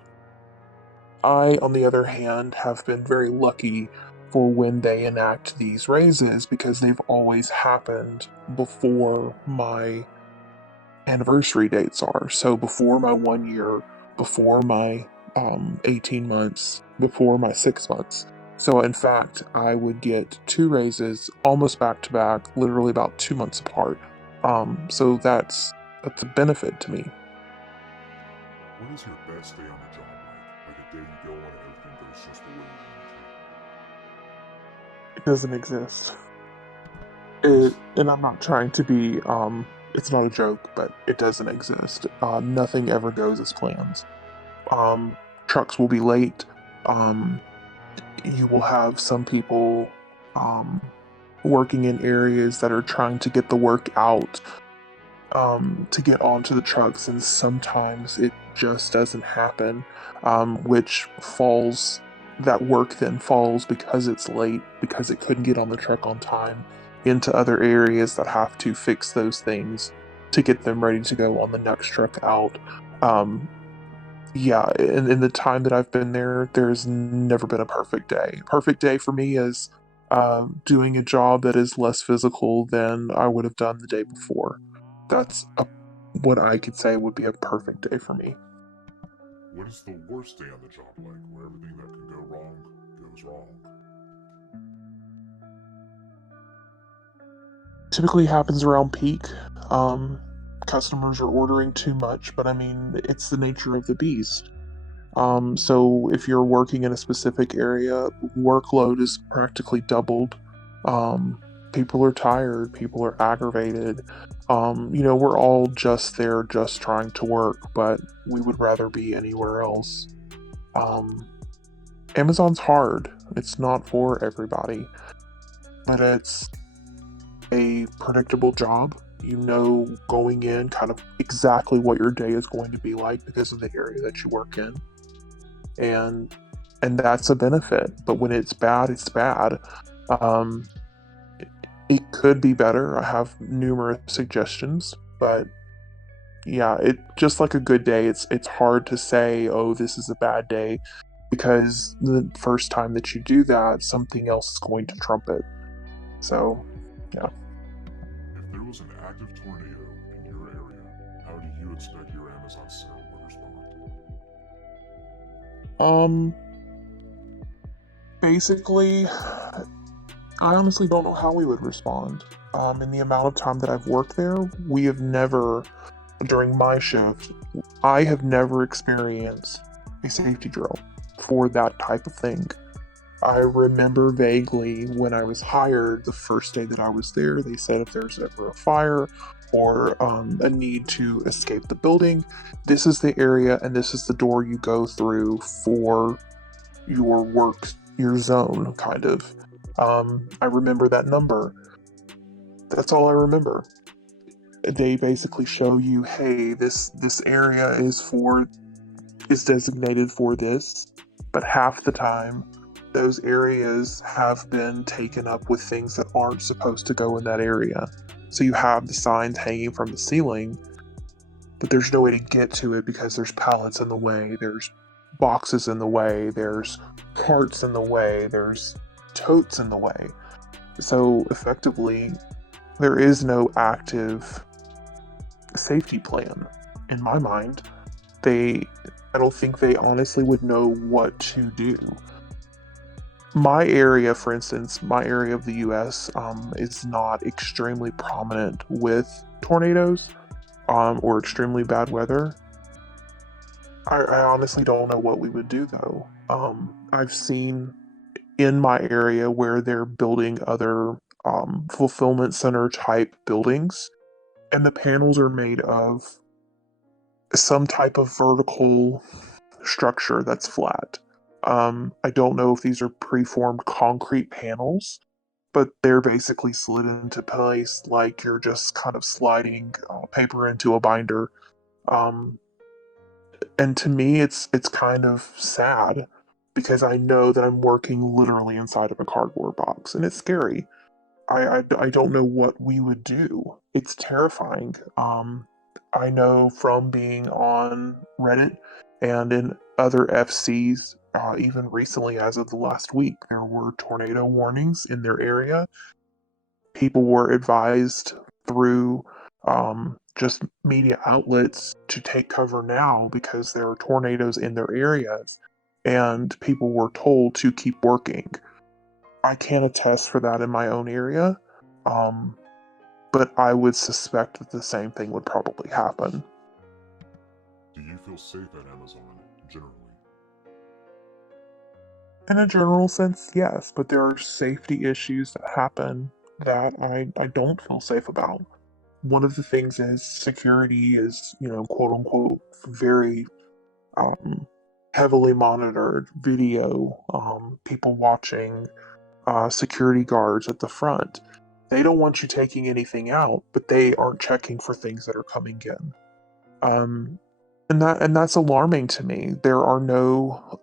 I, on the other hand, have been very lucky for when they enact these raises because they've always happened before my anniversary dates are. So before my 1 year, before my 18 months, before my 6 months. So in fact, I would get two raises almost back to back, literally about 2 months apart. So that's a benefit to me. What is your best day on the job like? Like a day you go on and everything goes just the way you want It doesn't exist. it to? And I'm not trying to be, it's not a joke, but it doesn't exist. Nothing ever goes as planned. Trucks will be late. Um, you will have some people working in areas that are trying to get the work out to get onto the trucks, and sometimes it just doesn't happen, which falls. That work then falls because it's late, because it couldn't get on the truck on time, into other areas that have to fix those things to get them ready to go on the next truck out. Um, yeah, in the time that I've been there, there's never been a perfect day. Perfect day for me is doing a job that is less physical than I would have done the day before. That's what I could say would be a perfect day for me. What is the worst day on the job like, where everything that could go wrong goes wrong? Typically happens around peak. Um, Customers are ordering too much, but I mean, it's the nature of the beast. So if you're working in a specific area, workload is practically doubled. Um, People are tired, people are aggravated. We're all just there, just trying to work, but we would rather be anywhere else. Um, Amazon's hard. It's not for everybody, but it's a predictable job. You know, going in kind of exactly what your day is going to be like because of the area that you work in. And that's a benefit. But when it's bad, it's bad. Um, it could be better. I have numerous suggestions, but yeah, it just like a good day. It's hard to say, oh, this is a bad day, because the first time that you do that, something else is going to trump it. So, yeah. If there was an active tornado in your area, how do you expect your Amazon sale would respond? Um, Basically, I honestly don't know how we would respond. In the amount of time that I've worked there, we have never, during my shift, I have never experienced a safety drill for that type of thing. I remember vaguely when I was hired the first day that I was there, they said if there's ever a fire or a need to escape the building, this is the area and this is the door you go through for your work, your zone, kind of. I remember that number. That's all I remember. They basically show you, hey, this area is designated for this, but half the time those areas have been taken up with things that aren't supposed to go in that area. So you have the signs hanging from the ceiling, but there's no way to get to it because there's pallets in the way, there's boxes in the way, there's carts in the way, there's totes in the way. So effectively, there is no active safety plan in my mind. I don't think they honestly would know what to do. My area, for instance, my area of the US is not extremely prominent with tornadoes or extremely bad weather. I honestly don't know what we would do though. I've seen in my area where they're building other fulfillment center type buildings, and the panels are made of some type of vertical structure that's flat. I don't know if these are preformed concrete panels, but they're basically slid into place like you're just kind of sliding paper into a binder. Um, and to me, it's kind of sad because I know that I'm working literally inside of a cardboard box, and it's scary. I don't know what we would do. It's terrifying. I know from being on Reddit and in other FCs, even recently, as of the last week, there were tornado warnings in their area. People were advised through just media outlets to take cover now because there are tornadoes in their areas, and people were told to keep working. I can't attest for that in my own area, um, but I would suspect that the same thing would probably happen. Do you feel safe at Amazon generally? In a general sense, yes, but there are safety issues that happen that I don't feel safe about. One of the things is security is, quote unquote, very um, heavily monitored video, people watching, security guards at the front. They don't want you taking anything out, but they aren't checking for things that are coming in. Um, and that's alarming to me. There are no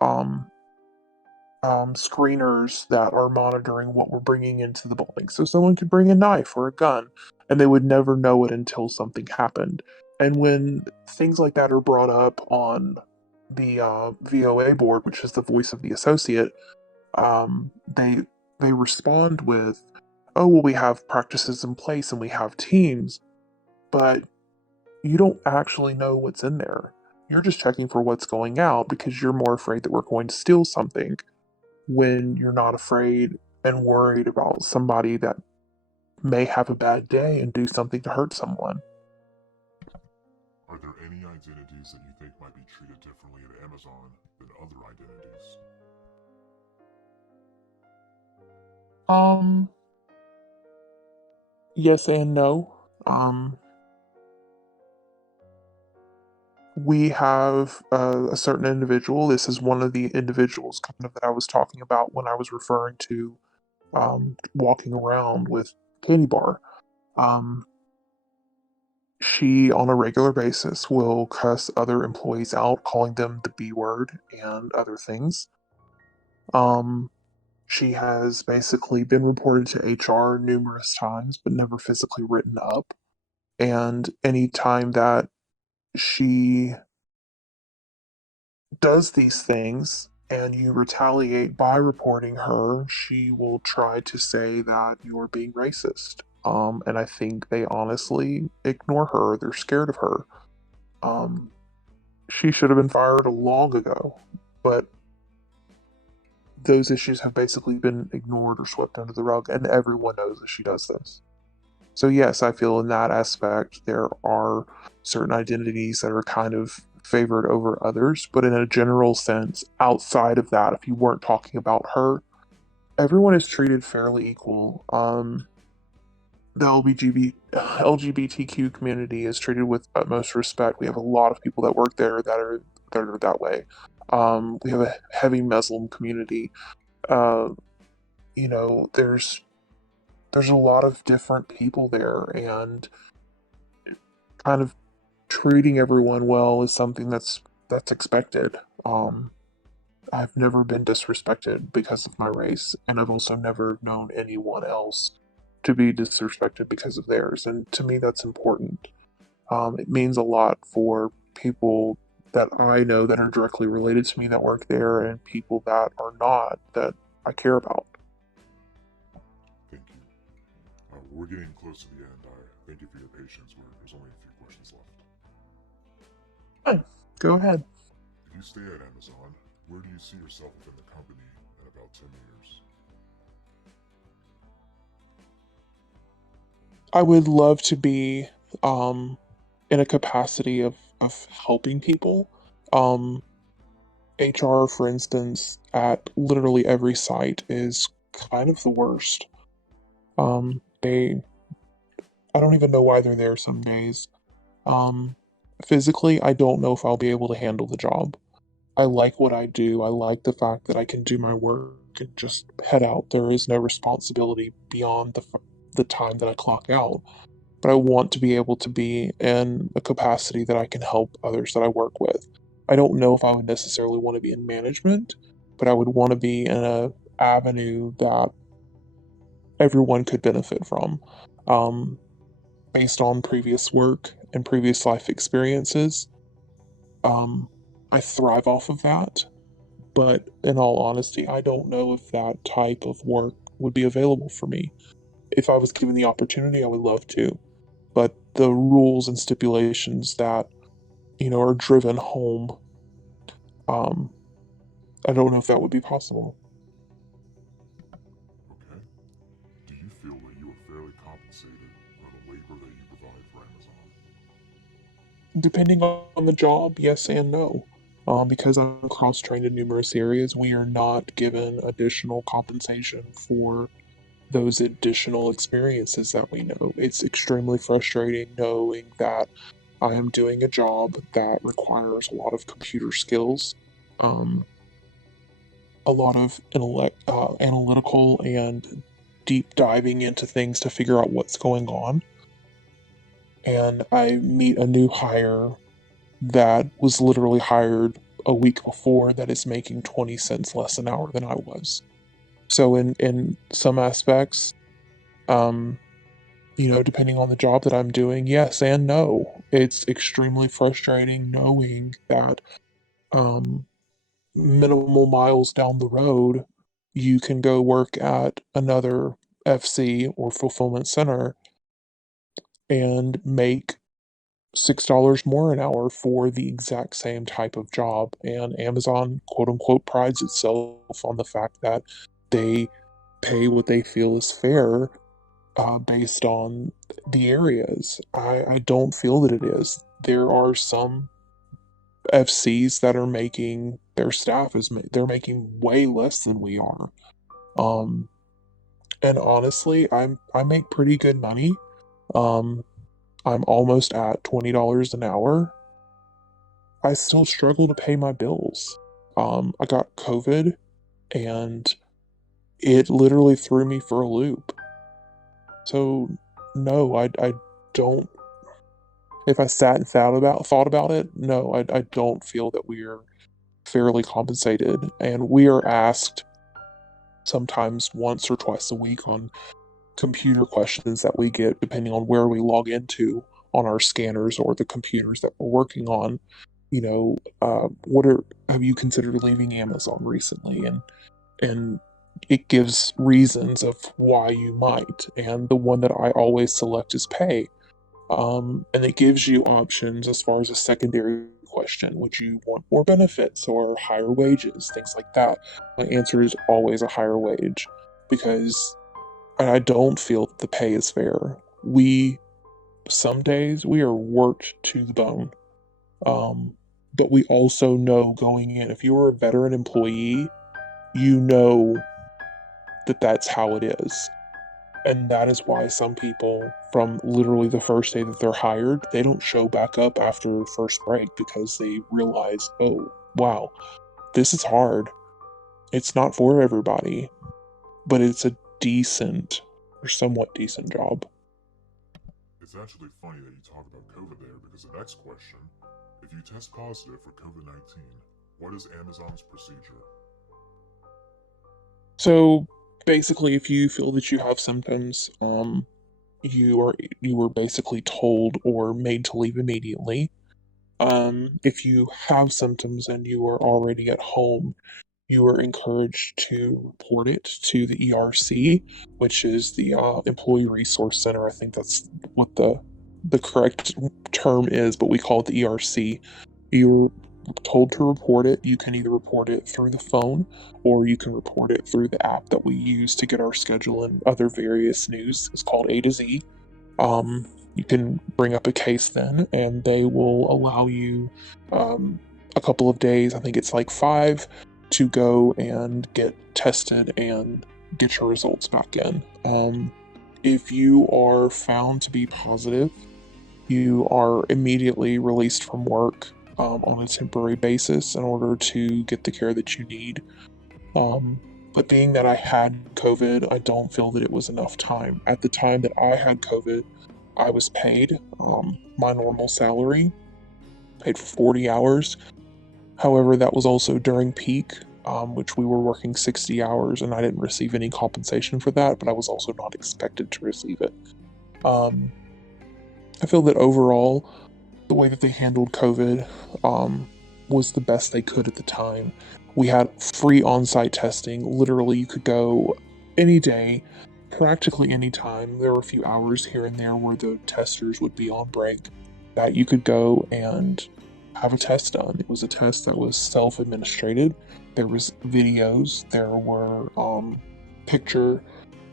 screeners that are monitoring what we're bringing into the building. So someone could bring a knife or a gun, and they would never know it until something happened. And when things like that are brought up on the VOA board, which is the voice of the associate, they respond with, "Oh, well, we have practices in place and we have teams," but you don't actually know what's in there. You're just checking for what's going out because you're more afraid that we're going to steal something when you're not afraid and worried about somebody that may have a bad day and do something to hurt someone. Are there any identities that you think might be treated differently at Amazon than other identities? Um, yes and no. Um, we have a certain individual. This is one of the individuals kind of that I was talking about when I was referring to walking around with candy bar. Um, she, on a regular basis, will cuss other employees out, calling them the B word and other things. Um, she has basically been reported to HR numerous times, but never physically written up. And any time that she does these things and you retaliate by reporting her, she will try to say that you are being racist. And I think they honestly ignore her. They're scared of her. Um, she should have been fired long ago, but those issues have basically been ignored or swept under the rug, and everyone knows that she does this. So, yes, I feel in that aspect there are certain identities that are kind of favored over others, but in a general sense, outside of that, if you weren't talking about her, everyone is treated fairly equal. The LGBTQ community is treated with utmost respect. We have a lot of people that work there that are that way. We have a heavy Muslim community. Uh, there's a lot of different people there, and kind of treating everyone well is something that's expected. I've never been disrespected because of my race, and I've also never known anyone else to be disrespected because of theirs. And to me, that's important. It means a lot for people that I know that are directly related to me that work there, and people that are not that I care about. Thank you. We're getting close to the end. I thank you for your patience. There's only a few questions left. Fine, go ahead. If you stay at Amazon, where do you see yourself within the company in about 10 years? I would love to be in a capacity of helping people. Um, HR, for instance, at literally every site is kind of the worst. They, I don't even know why they're there some days. Um, Physically, I don't know if I'll be able to handle the job. I like what I do. I like the fact that I can do my work and just head out. There is no responsibility beyond the time that I clock out. But I want to be able to be in a capacity that I can help others that I work with. I don't know if I would necessarily want to be in management, but I would want to be in a avenue that everyone could benefit from. Um, Based on previous work and previous life experiences, um, I thrive off of that. But in all honesty, I don't know if that type of work would be available for me. If I was given the opportunity, I would love to. But the rules and stipulations that, are driven home, um, I don't know if that would be possible. Okay. Do you feel that you are fairly compensated for the labor that you provide for Amazon? Depending on the job, yes and no. Because I'm cross trained in numerous areas, we are not given additional compensation for those additional experiences that we know. It's extremely frustrating knowing that I am doing a job that requires a lot of computer skills, um, a lot of analytical and deep diving into things to figure out what's going on. And I meet a new hire that was literally hired a week before that is making 20 cents less an hour than I was. So in some aspects, um, depending on the job that I'm doing, yes and no. It's extremely frustrating knowing that um, minimal miles down the road, you can go work at another FC or fulfillment center and make $6 more an hour for the exact same type of job. And Amazon, quote unquote, prides itself on the fact that they pay what they feel is fair based on the areas. I don't feel that it is. There are some FCs that are making their staff they're making way less than we are. Um, and honestly, I make pretty good money. Um, I'm almost at $20 an hour. I still struggle to pay my bills. I got COVID and it literally threw me for a loop. So no, I don't. If I sat and thought about it, no, I don't feel that we're fairly compensated, and we are asked sometimes once or twice a week on computer questions that we get, depending on where we log into on our scanners or the computers that we're working on. What are have you considered leaving Amazon recently? And it gives reasons of why you might, and the one that I always select is pay. And it gives you options as far as a secondary question. Would you want more benefits or higher wages? Things like that. My answer is always a higher wage because I don't feel that the pay is fair. Some days, we are worked to the bone. Um, but we also know going in, if you are a veteran employee, you know that that's how it is. And that is why some people, from literally the first day that they're hired, they don't show back up after first break because they realize, oh, wow, this is hard. It's not for everybody, but it's a decent or somewhat decent job. It's actually funny that you talk about COVID there because the next question, if you test positive for COVID 19, what is Amazon's procedure? So basically, if you feel that you have symptoms, you were basically told or made to leave immediately. If you have symptoms and you are already at home, you are encouraged to report it to the ERC, which is the Employee Resource Center. I think that's what the correct term is, but we call it the ERC. You're told to report it. You can either report it through the phone or you can report it through the app that we use to get our schedule and other various news. It's called A to Z. You can bring up a case then, and they will allow you a couple of days, I think it's like 5, to go and get tested and get your results back in. If you are found to be positive, you are immediately released from work on a temporary basis in order to get the care that you need. But being that I had COVID, I don't feel that it was enough time. At the time that I had COVID, I was paid my normal salary, paid for 40 hours. However, that was also during peak, which we were working 60 hours, and I didn't receive any compensation for that, but I was also not expected to receive it. I feel that overall, the way that they handled COVID was the best they could at the time. We had free on site testing. Literally, you could go any day, practically any time. There were a few hours here and there where the testers would be on break that you could go and have a test done. It was a test that was self administrated. There was videos, there were picture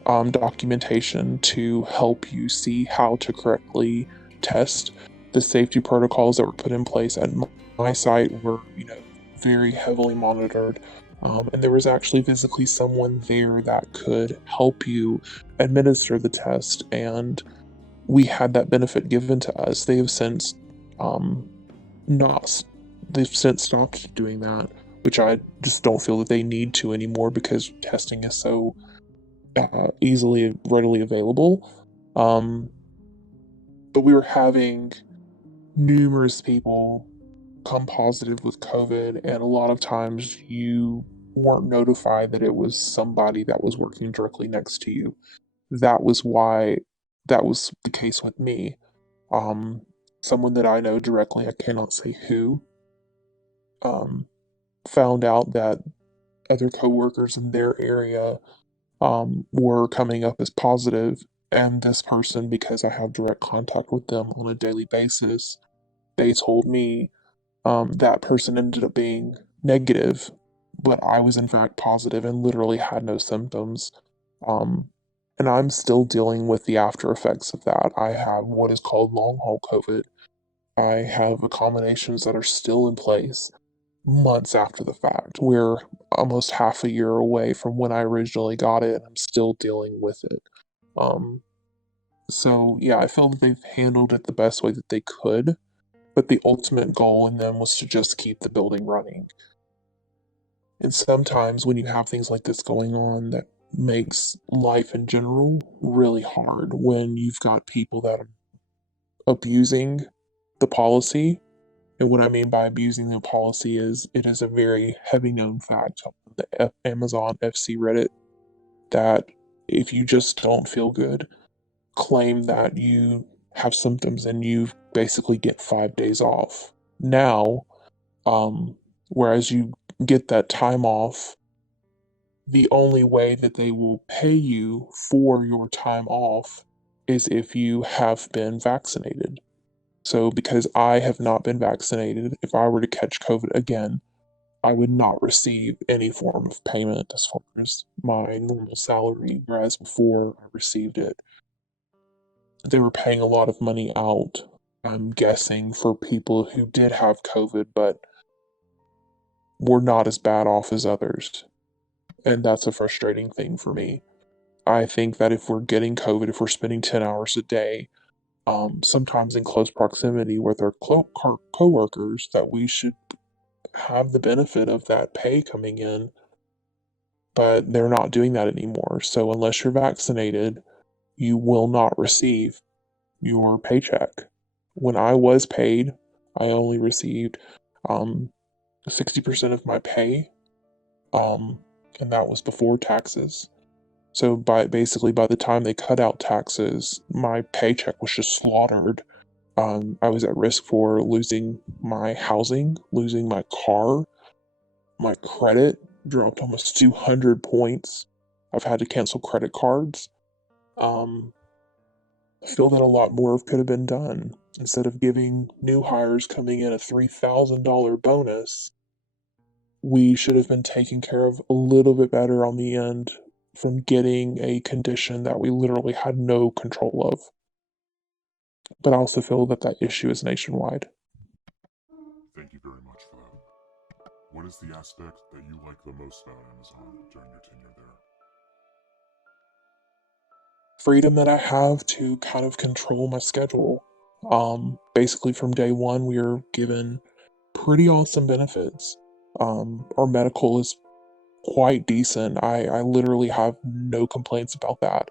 documentation to help you see how to correctly test. The safety protocols that were put in place at my site were, very heavily monitored. And there was actually physically someone there that could help you administer the test, and we had that benefit given to us. They have since not they've since stopped doing that, which I just don't feel that they need to anymore because testing is so readily available. But we were having numerous people come positive with COVID, and a lot of times you weren't notified that it was somebody that was working directly next to you. That was why that was the case with me. Um, Someone that I know directly, I cannot say who, um, found out that other coworkers in their area were coming up as positive, and this person, because I have direct contact with them on a daily basis, they told me that person ended up being negative, but I was in fact positive and literally had no symptoms. Um, and I'm still dealing with the after effects of that. I have what is called long haul COVID. I have accommodations that are still in place months after the fact. We're almost half a year away from when I originally got it, and I'm still dealing with it. Um, so yeah, I feel that they've handled it the best way that they could, but the ultimate goal in them was to just keep the building running. And sometimes when you have things like this going on, that makes life in general really hard when you've got people that are abusing the policy. And what I mean by abusing the policy is it is a very heavy known fact on the Amazon FC Reddit that if you just don't feel good, claim that you have symptoms and you basically get 5 days off. Now, whereas you get that time off, the only way that they will pay you for your time off is if you have been vaccinated. So, because I have not been vaccinated, if I were to catch COVID again, I would not receive any form of payment as far as my normal salary, whereas before I received it. They were paying a lot of money out, I'm guessing, for people who did have COVID but were not as bad off as others. And that's a frustrating thing for me. I think that if we're getting COVID, if we're spending 10 hours a day, sometimes in close proximity with our co-workers, that we should have the benefit of that pay coming in, but they're not doing that anymore. So unless you're vaccinated, you will not receive your paycheck. When I was paid, I only received 60% of my pay, and that was before taxes. So by the time they cut out taxes, my paycheck was just slaughtered I was at risk for losing my housing, losing my car, my credit dropped almost 200 points. I've had to cancel credit cards. Um, I feel that a lot more could have been done. Instead of giving new hires coming in a $3,000 bonus, we should have been taken care of a little bit better on the end from getting a condition that we literally had no control of. But I also feel that that issue is nationwide. Thank you very much for that. What is the aspect that you like the most about Amazon during your tenure there? Freedom that I have to kind of control my schedule. Basically, from day one, we are given pretty awesome benefits. Our medical is quite decent. I literally have no complaints about that.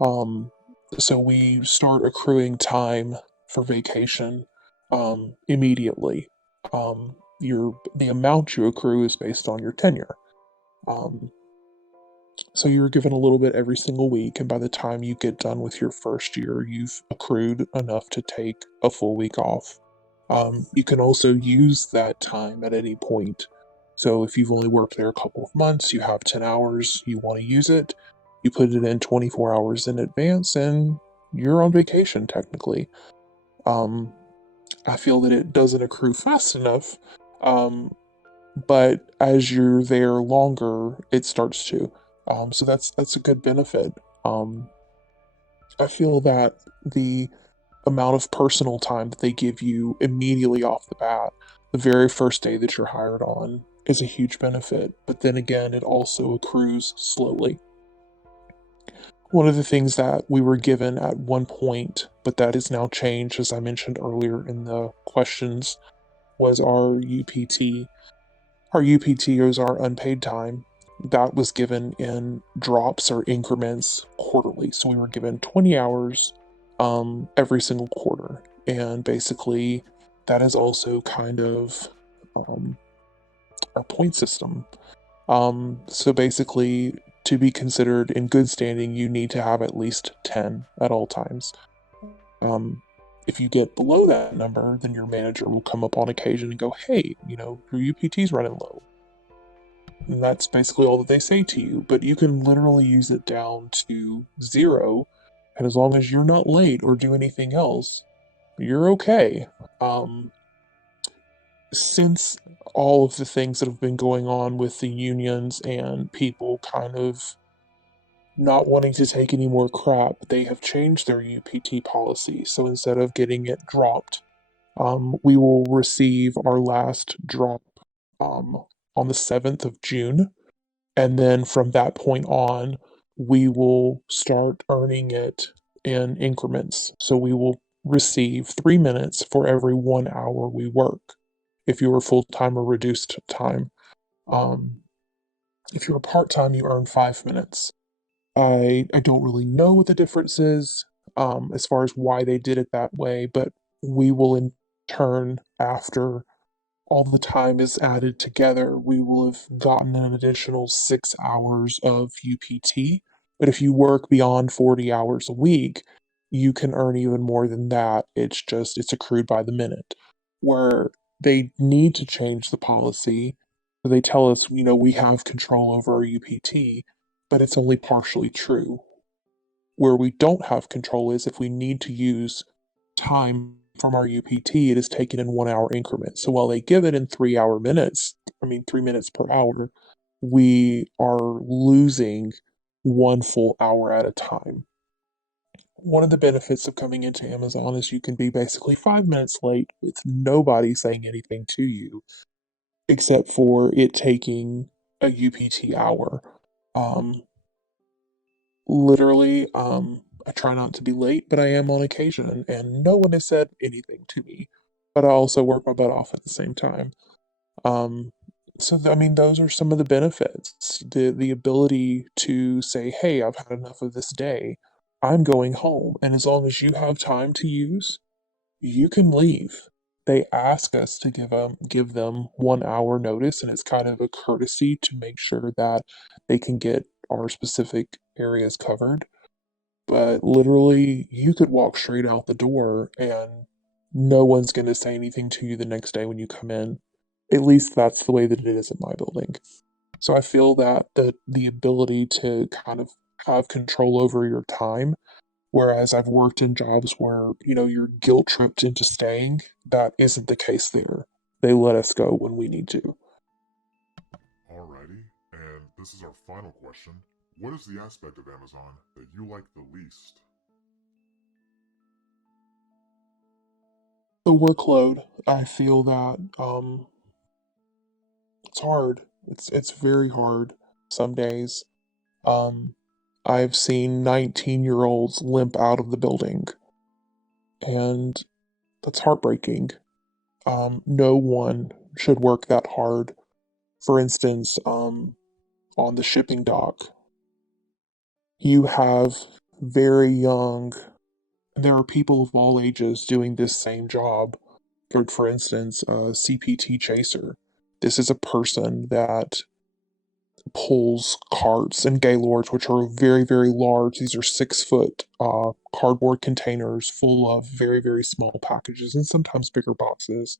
Um, so we start accruing time for vacation immediately. The amount you accrue is based on your tenure. Um, so you're given a little bit every single week, and by the time you get done with your first year, you've accrued enough to take a full week off. You can also use that time at any point. So if you've only worked there a couple of months, you have 10 hours, you want to use it, you put it in 24 hours in advance, and you're on vacation technically. Um, I feel that it doesn't accrue fast enough, um, but as you're there longer, it starts to. So that's a good benefit. Um, I feel that the amount of personal time that they give you immediately off the bat, the very first day that you're hired on, is a huge benefit. But then again, it also accrues slowly. One of the things that we were given at one point, but that is now changed, as I mentioned earlier in the questions, was our UPT. Our UPT is our unpaid time. That was given in drops or increments quarterly. So we were given 20 hours every single quarter. And basically, that is also kind of um, our point system. So basically, to be considered in good standing, you need to have at least 10 at all times. Um, if you get below that number, then your manager will come up on occasion and go, hey, your UPT's running low. And that's basically all that they say to you. But you can literally use it down to 0. And as long as you're not late or do anything else, you're okay. Um, since all of the things that have been going on with the unions and people kind of not wanting to take any more crap, they have changed their UPT policy. So instead of getting it dropped, we will receive our last drop on the 7th of June. And then from that point on, we will start earning it in increments. So we will receive 3 minutes for every 1 hour we work if you are full time or reduced time. Um, if you're part time, you earn 5 minutes. I don't really know what the difference is as far as why they did it that way, but we will in turn, after all the time is added together, we will have gotten an additional 6 hours of UPT. But if you work beyond 40 hours a week, you can earn even more than that. It's accrued by the minute. Where they need to change the policy, they tell us, we have control over our UPT, but it's only partially true. Where we don't have control is if we need to use time from our UPT, it is taken in 1 hour increments. So while they give it in 3 hour minutes, 3 minutes per hour, we are losing 1 full hour at a time. One of the benefits of coming into Amazon is you can be basically 5 minutes late with nobody saying anything to you, except for it taking a UPT hour. Um, Literally, I try not to be late, but I am on occasion, and no one has said anything to me. But I also work my butt off at the same time. Um, those are some of the benefits. The ability to say, "Hey, I've had enough of this day. I'm going home," and as long as you have time to use, you can leave. They ask us to give them 1 hour notice, and it's kind of a courtesy to make sure that they can get our specific areas covered. But literally, you could walk straight out the door and no one's going to say anything to you the next day when you come in. At least that's the way that it is in my building. So I feel that the ability to kind of have control over your time, whereas I've worked in jobs where, you're guilt tripped into staying, that isn't the case there. They let us go when we need to. Alrighty, and this is our final question. What is the aspect of Amazon that you like the least? The workload, I feel that it's hard. It's very hard some days. Um, I've seen 19-year-olds limp out of the building, and that's heartbreaking. No one should work that hard. For instance, on the shipping dock, you have very young, there are people of all ages doing this same job. For instance, a CPT chaser. This is a person that pulls carts and gaylords, which are very, very large. These are 6 foot cardboard containers full of very, very small packages and sometimes bigger boxes.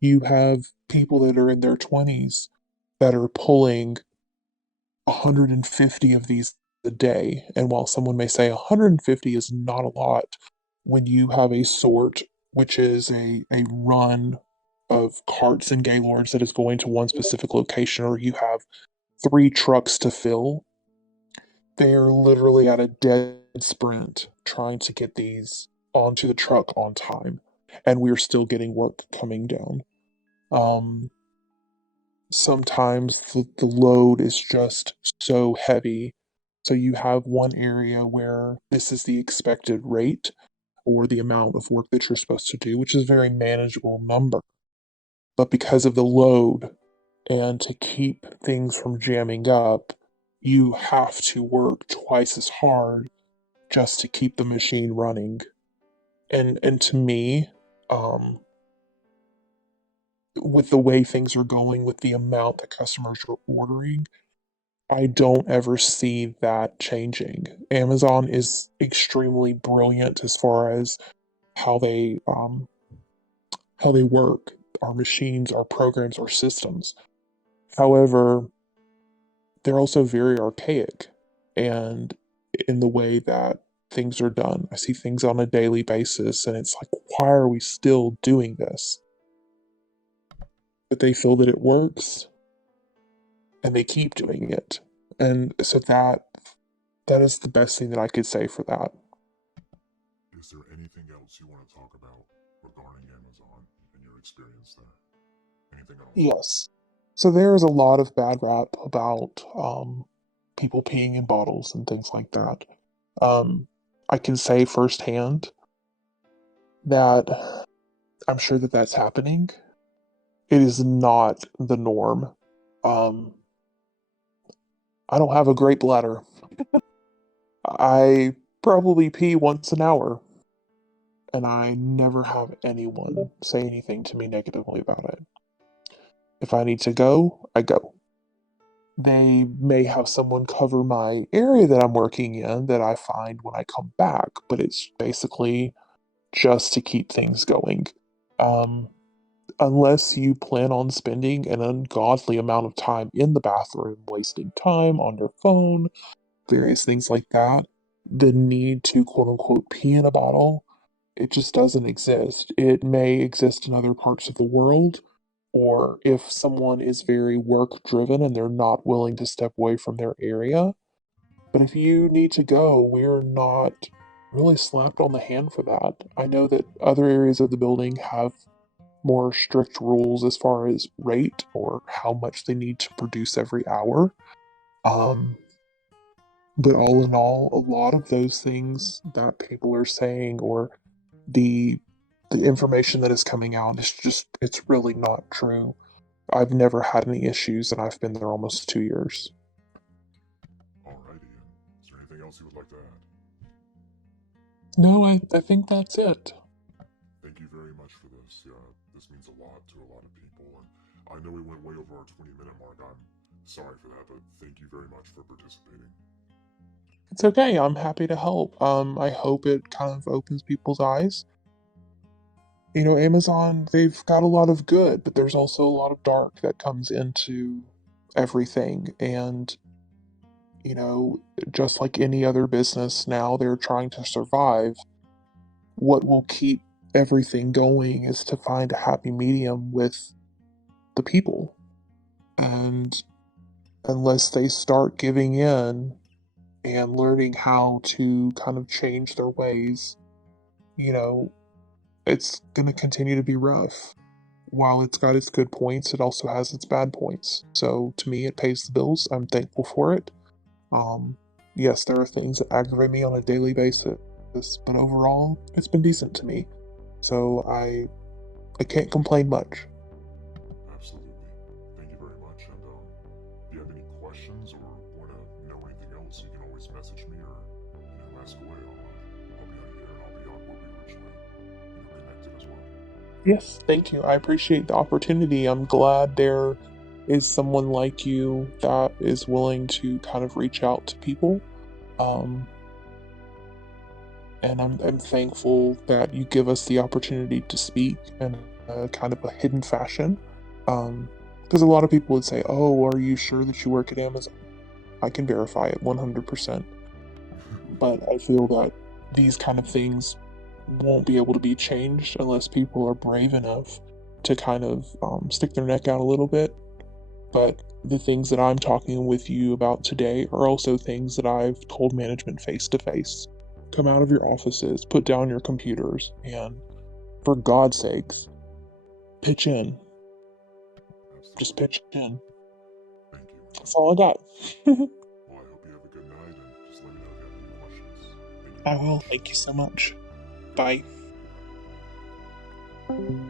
You have people that are in their 20s that are pulling 150 of these a day. And while someone may say 150 is not a lot, when you have a sort, which is a run of carts and gaylords that is going to one specific location, or you have 3 trucks to fill, they're literally at a dead sprint trying to get these onto the truck on time. And we're still getting work coming down. Um, Sometimes the load is just so heavy. So you have one area where this is the expected rate or the amount of work that you're supposed to do, which is a very manageable number. But because of the load and to keep things from jamming up, you have to work twice as hard just to keep the machine running. And to me, um, with the way things are going, with the amount that customers are ordering, I don't ever see that changing. Amazon is extremely brilliant as far as how they um, how they work, our machines, our programs, our systems. However, they're also very archaic and in the way that things are done. I see things on a daily basis and it's like, why are we still doing this? But they feel that it works and they keep doing it. And so that is the best thing that I could say for that. Is there anything else you want to talk about regarding Amazon and your experience there? Anything at all? Yes. So there is a lot of bad rap about people peeing in bottles and things like that. I can say firsthand that I'm sure that that's happening. It is not the norm. Um, I don't have a great bladder. I probably pee once an hour, and I never have anyone say anything to me negatively about it. If I need to go, I go. They may have someone cover my area that I'm working in that I find when I come back, but it's basically just to keep things going. Um, unless you plan on spending an ungodly amount of time in the bathroom, wasting time on your phone, various things like that, the need to quote unquote pee in a bottle, it just doesn't exist. It may exist in other parts of the world, or if someone is very work driven and they're not willing to step away from their area. But if you need to go, we're not really slapped on the hand for that. I know that other areas of the building have more strict rules as far as rate or how much they need to produce every hour. Um, but all in all, a lot of those things that people are saying or the the information that is coming out is just it's really not true. I've never had any issues and I've been there almost 2 years. Alrighty, and is there anything else you would like to add? No, I think that's it. Thank you very much for this. This means a lot to a lot of people, and I know we went way over our 20-minute mark. I'm sorry for that, but thank you very much for participating. It's okay. I'm happy to help. I hope it kind of opens people's eyes. Amazon, they've got a lot of good, but there's also a lot of dark that comes into everything. And, you know, just like any other business now, they're trying to survive. What will keep everything going is to find a happy medium with the people. And unless they start giving in and learning how to kind of change their ways, you know, it's going to continue to be rough. While it's got its good points, it also has its bad points. So to me, it pays the bills. I'm thankful for it. Um, yes, there are things that aggravate me on a daily basis, but overall, it's been decent to me. So I can't complain much. Absolutely. Thank you very much. And if you have any questions or want to know anything else, you can always message me or ask away. I'll be on here and I'll be on where we originally connected as well. Yes, thank you. I appreciate the opportunity. I'm glad there is someone like you that is willing to kind of reach out to people. Um, and I'm thankful that you give us the opportunity to speak in a kind of a hidden fashion. Because a lot of people would say, "Oh, are you sure that you work at Amazon?" I can verify it 100%. But I feel that these kind of things won't be able to be changed unless people are brave enough to kind of stick their neck out a little bit. But the things that I'm talking with you about today are also things that I've told management face to face. Come out of your offices, put down your computers, and for God's sakes, pitch in. Just Absolutely. pitch in. Thank you. That's all I got. Well, I hope you have a good night and just let me know if you have any questions. Thank you I very will. much. Thank you so much. Good Bye. night. Goodbye.